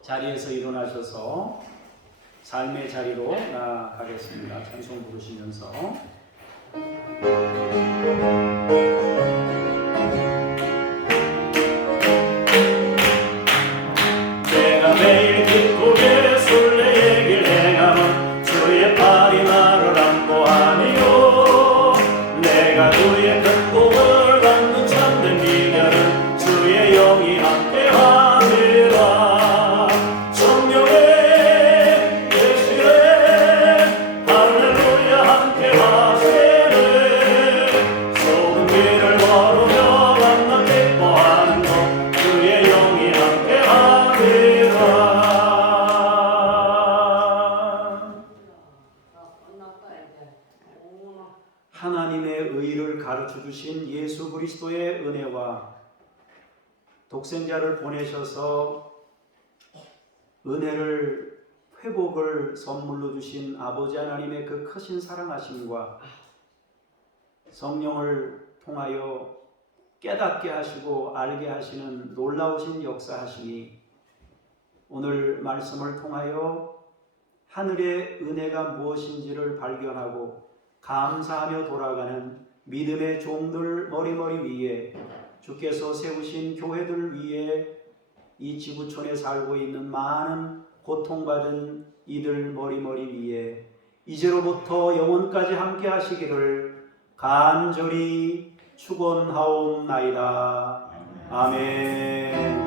자리에서 일어나셔서 삶의 자리로 나아가겠습니다. 찬송 부르시면서 내가 매일 기쁘게 술래의 길 행하면 주의 팔이 나를 안보하니요. 내가 주의 큰 복을 받는 참된 비결은 주의 영이 함께하리라. 성령의 계시네 할렐루야 함께하시네. 좁은 길을 걸으며 만나 기뻐하는 것 주의 영이 함께하리라. 하나님의 의를 가르쳐 주신 예수 그리스도의 은혜와 독생자를 보내셔서 은혜를 회복을 선물로 주신 아버지 하나님의 그 크신 사랑하심과 성령을 통하여 깨닫게 하시고 알게 하시는 놀라우신 역사하심이 오늘 말씀을 통하여 하늘의 은혜가 무엇인지를 발견하고 감사하며 돌아가는 믿음의 종들 머리머리 위에 주께서 세우신 교회들 위에 이 지구촌에 살고 있는 많은 고통받은 이들 머리머리 위에 이제로부터 영원까지 함께 하시기를 간절히 축원하옵나이다. 아멘.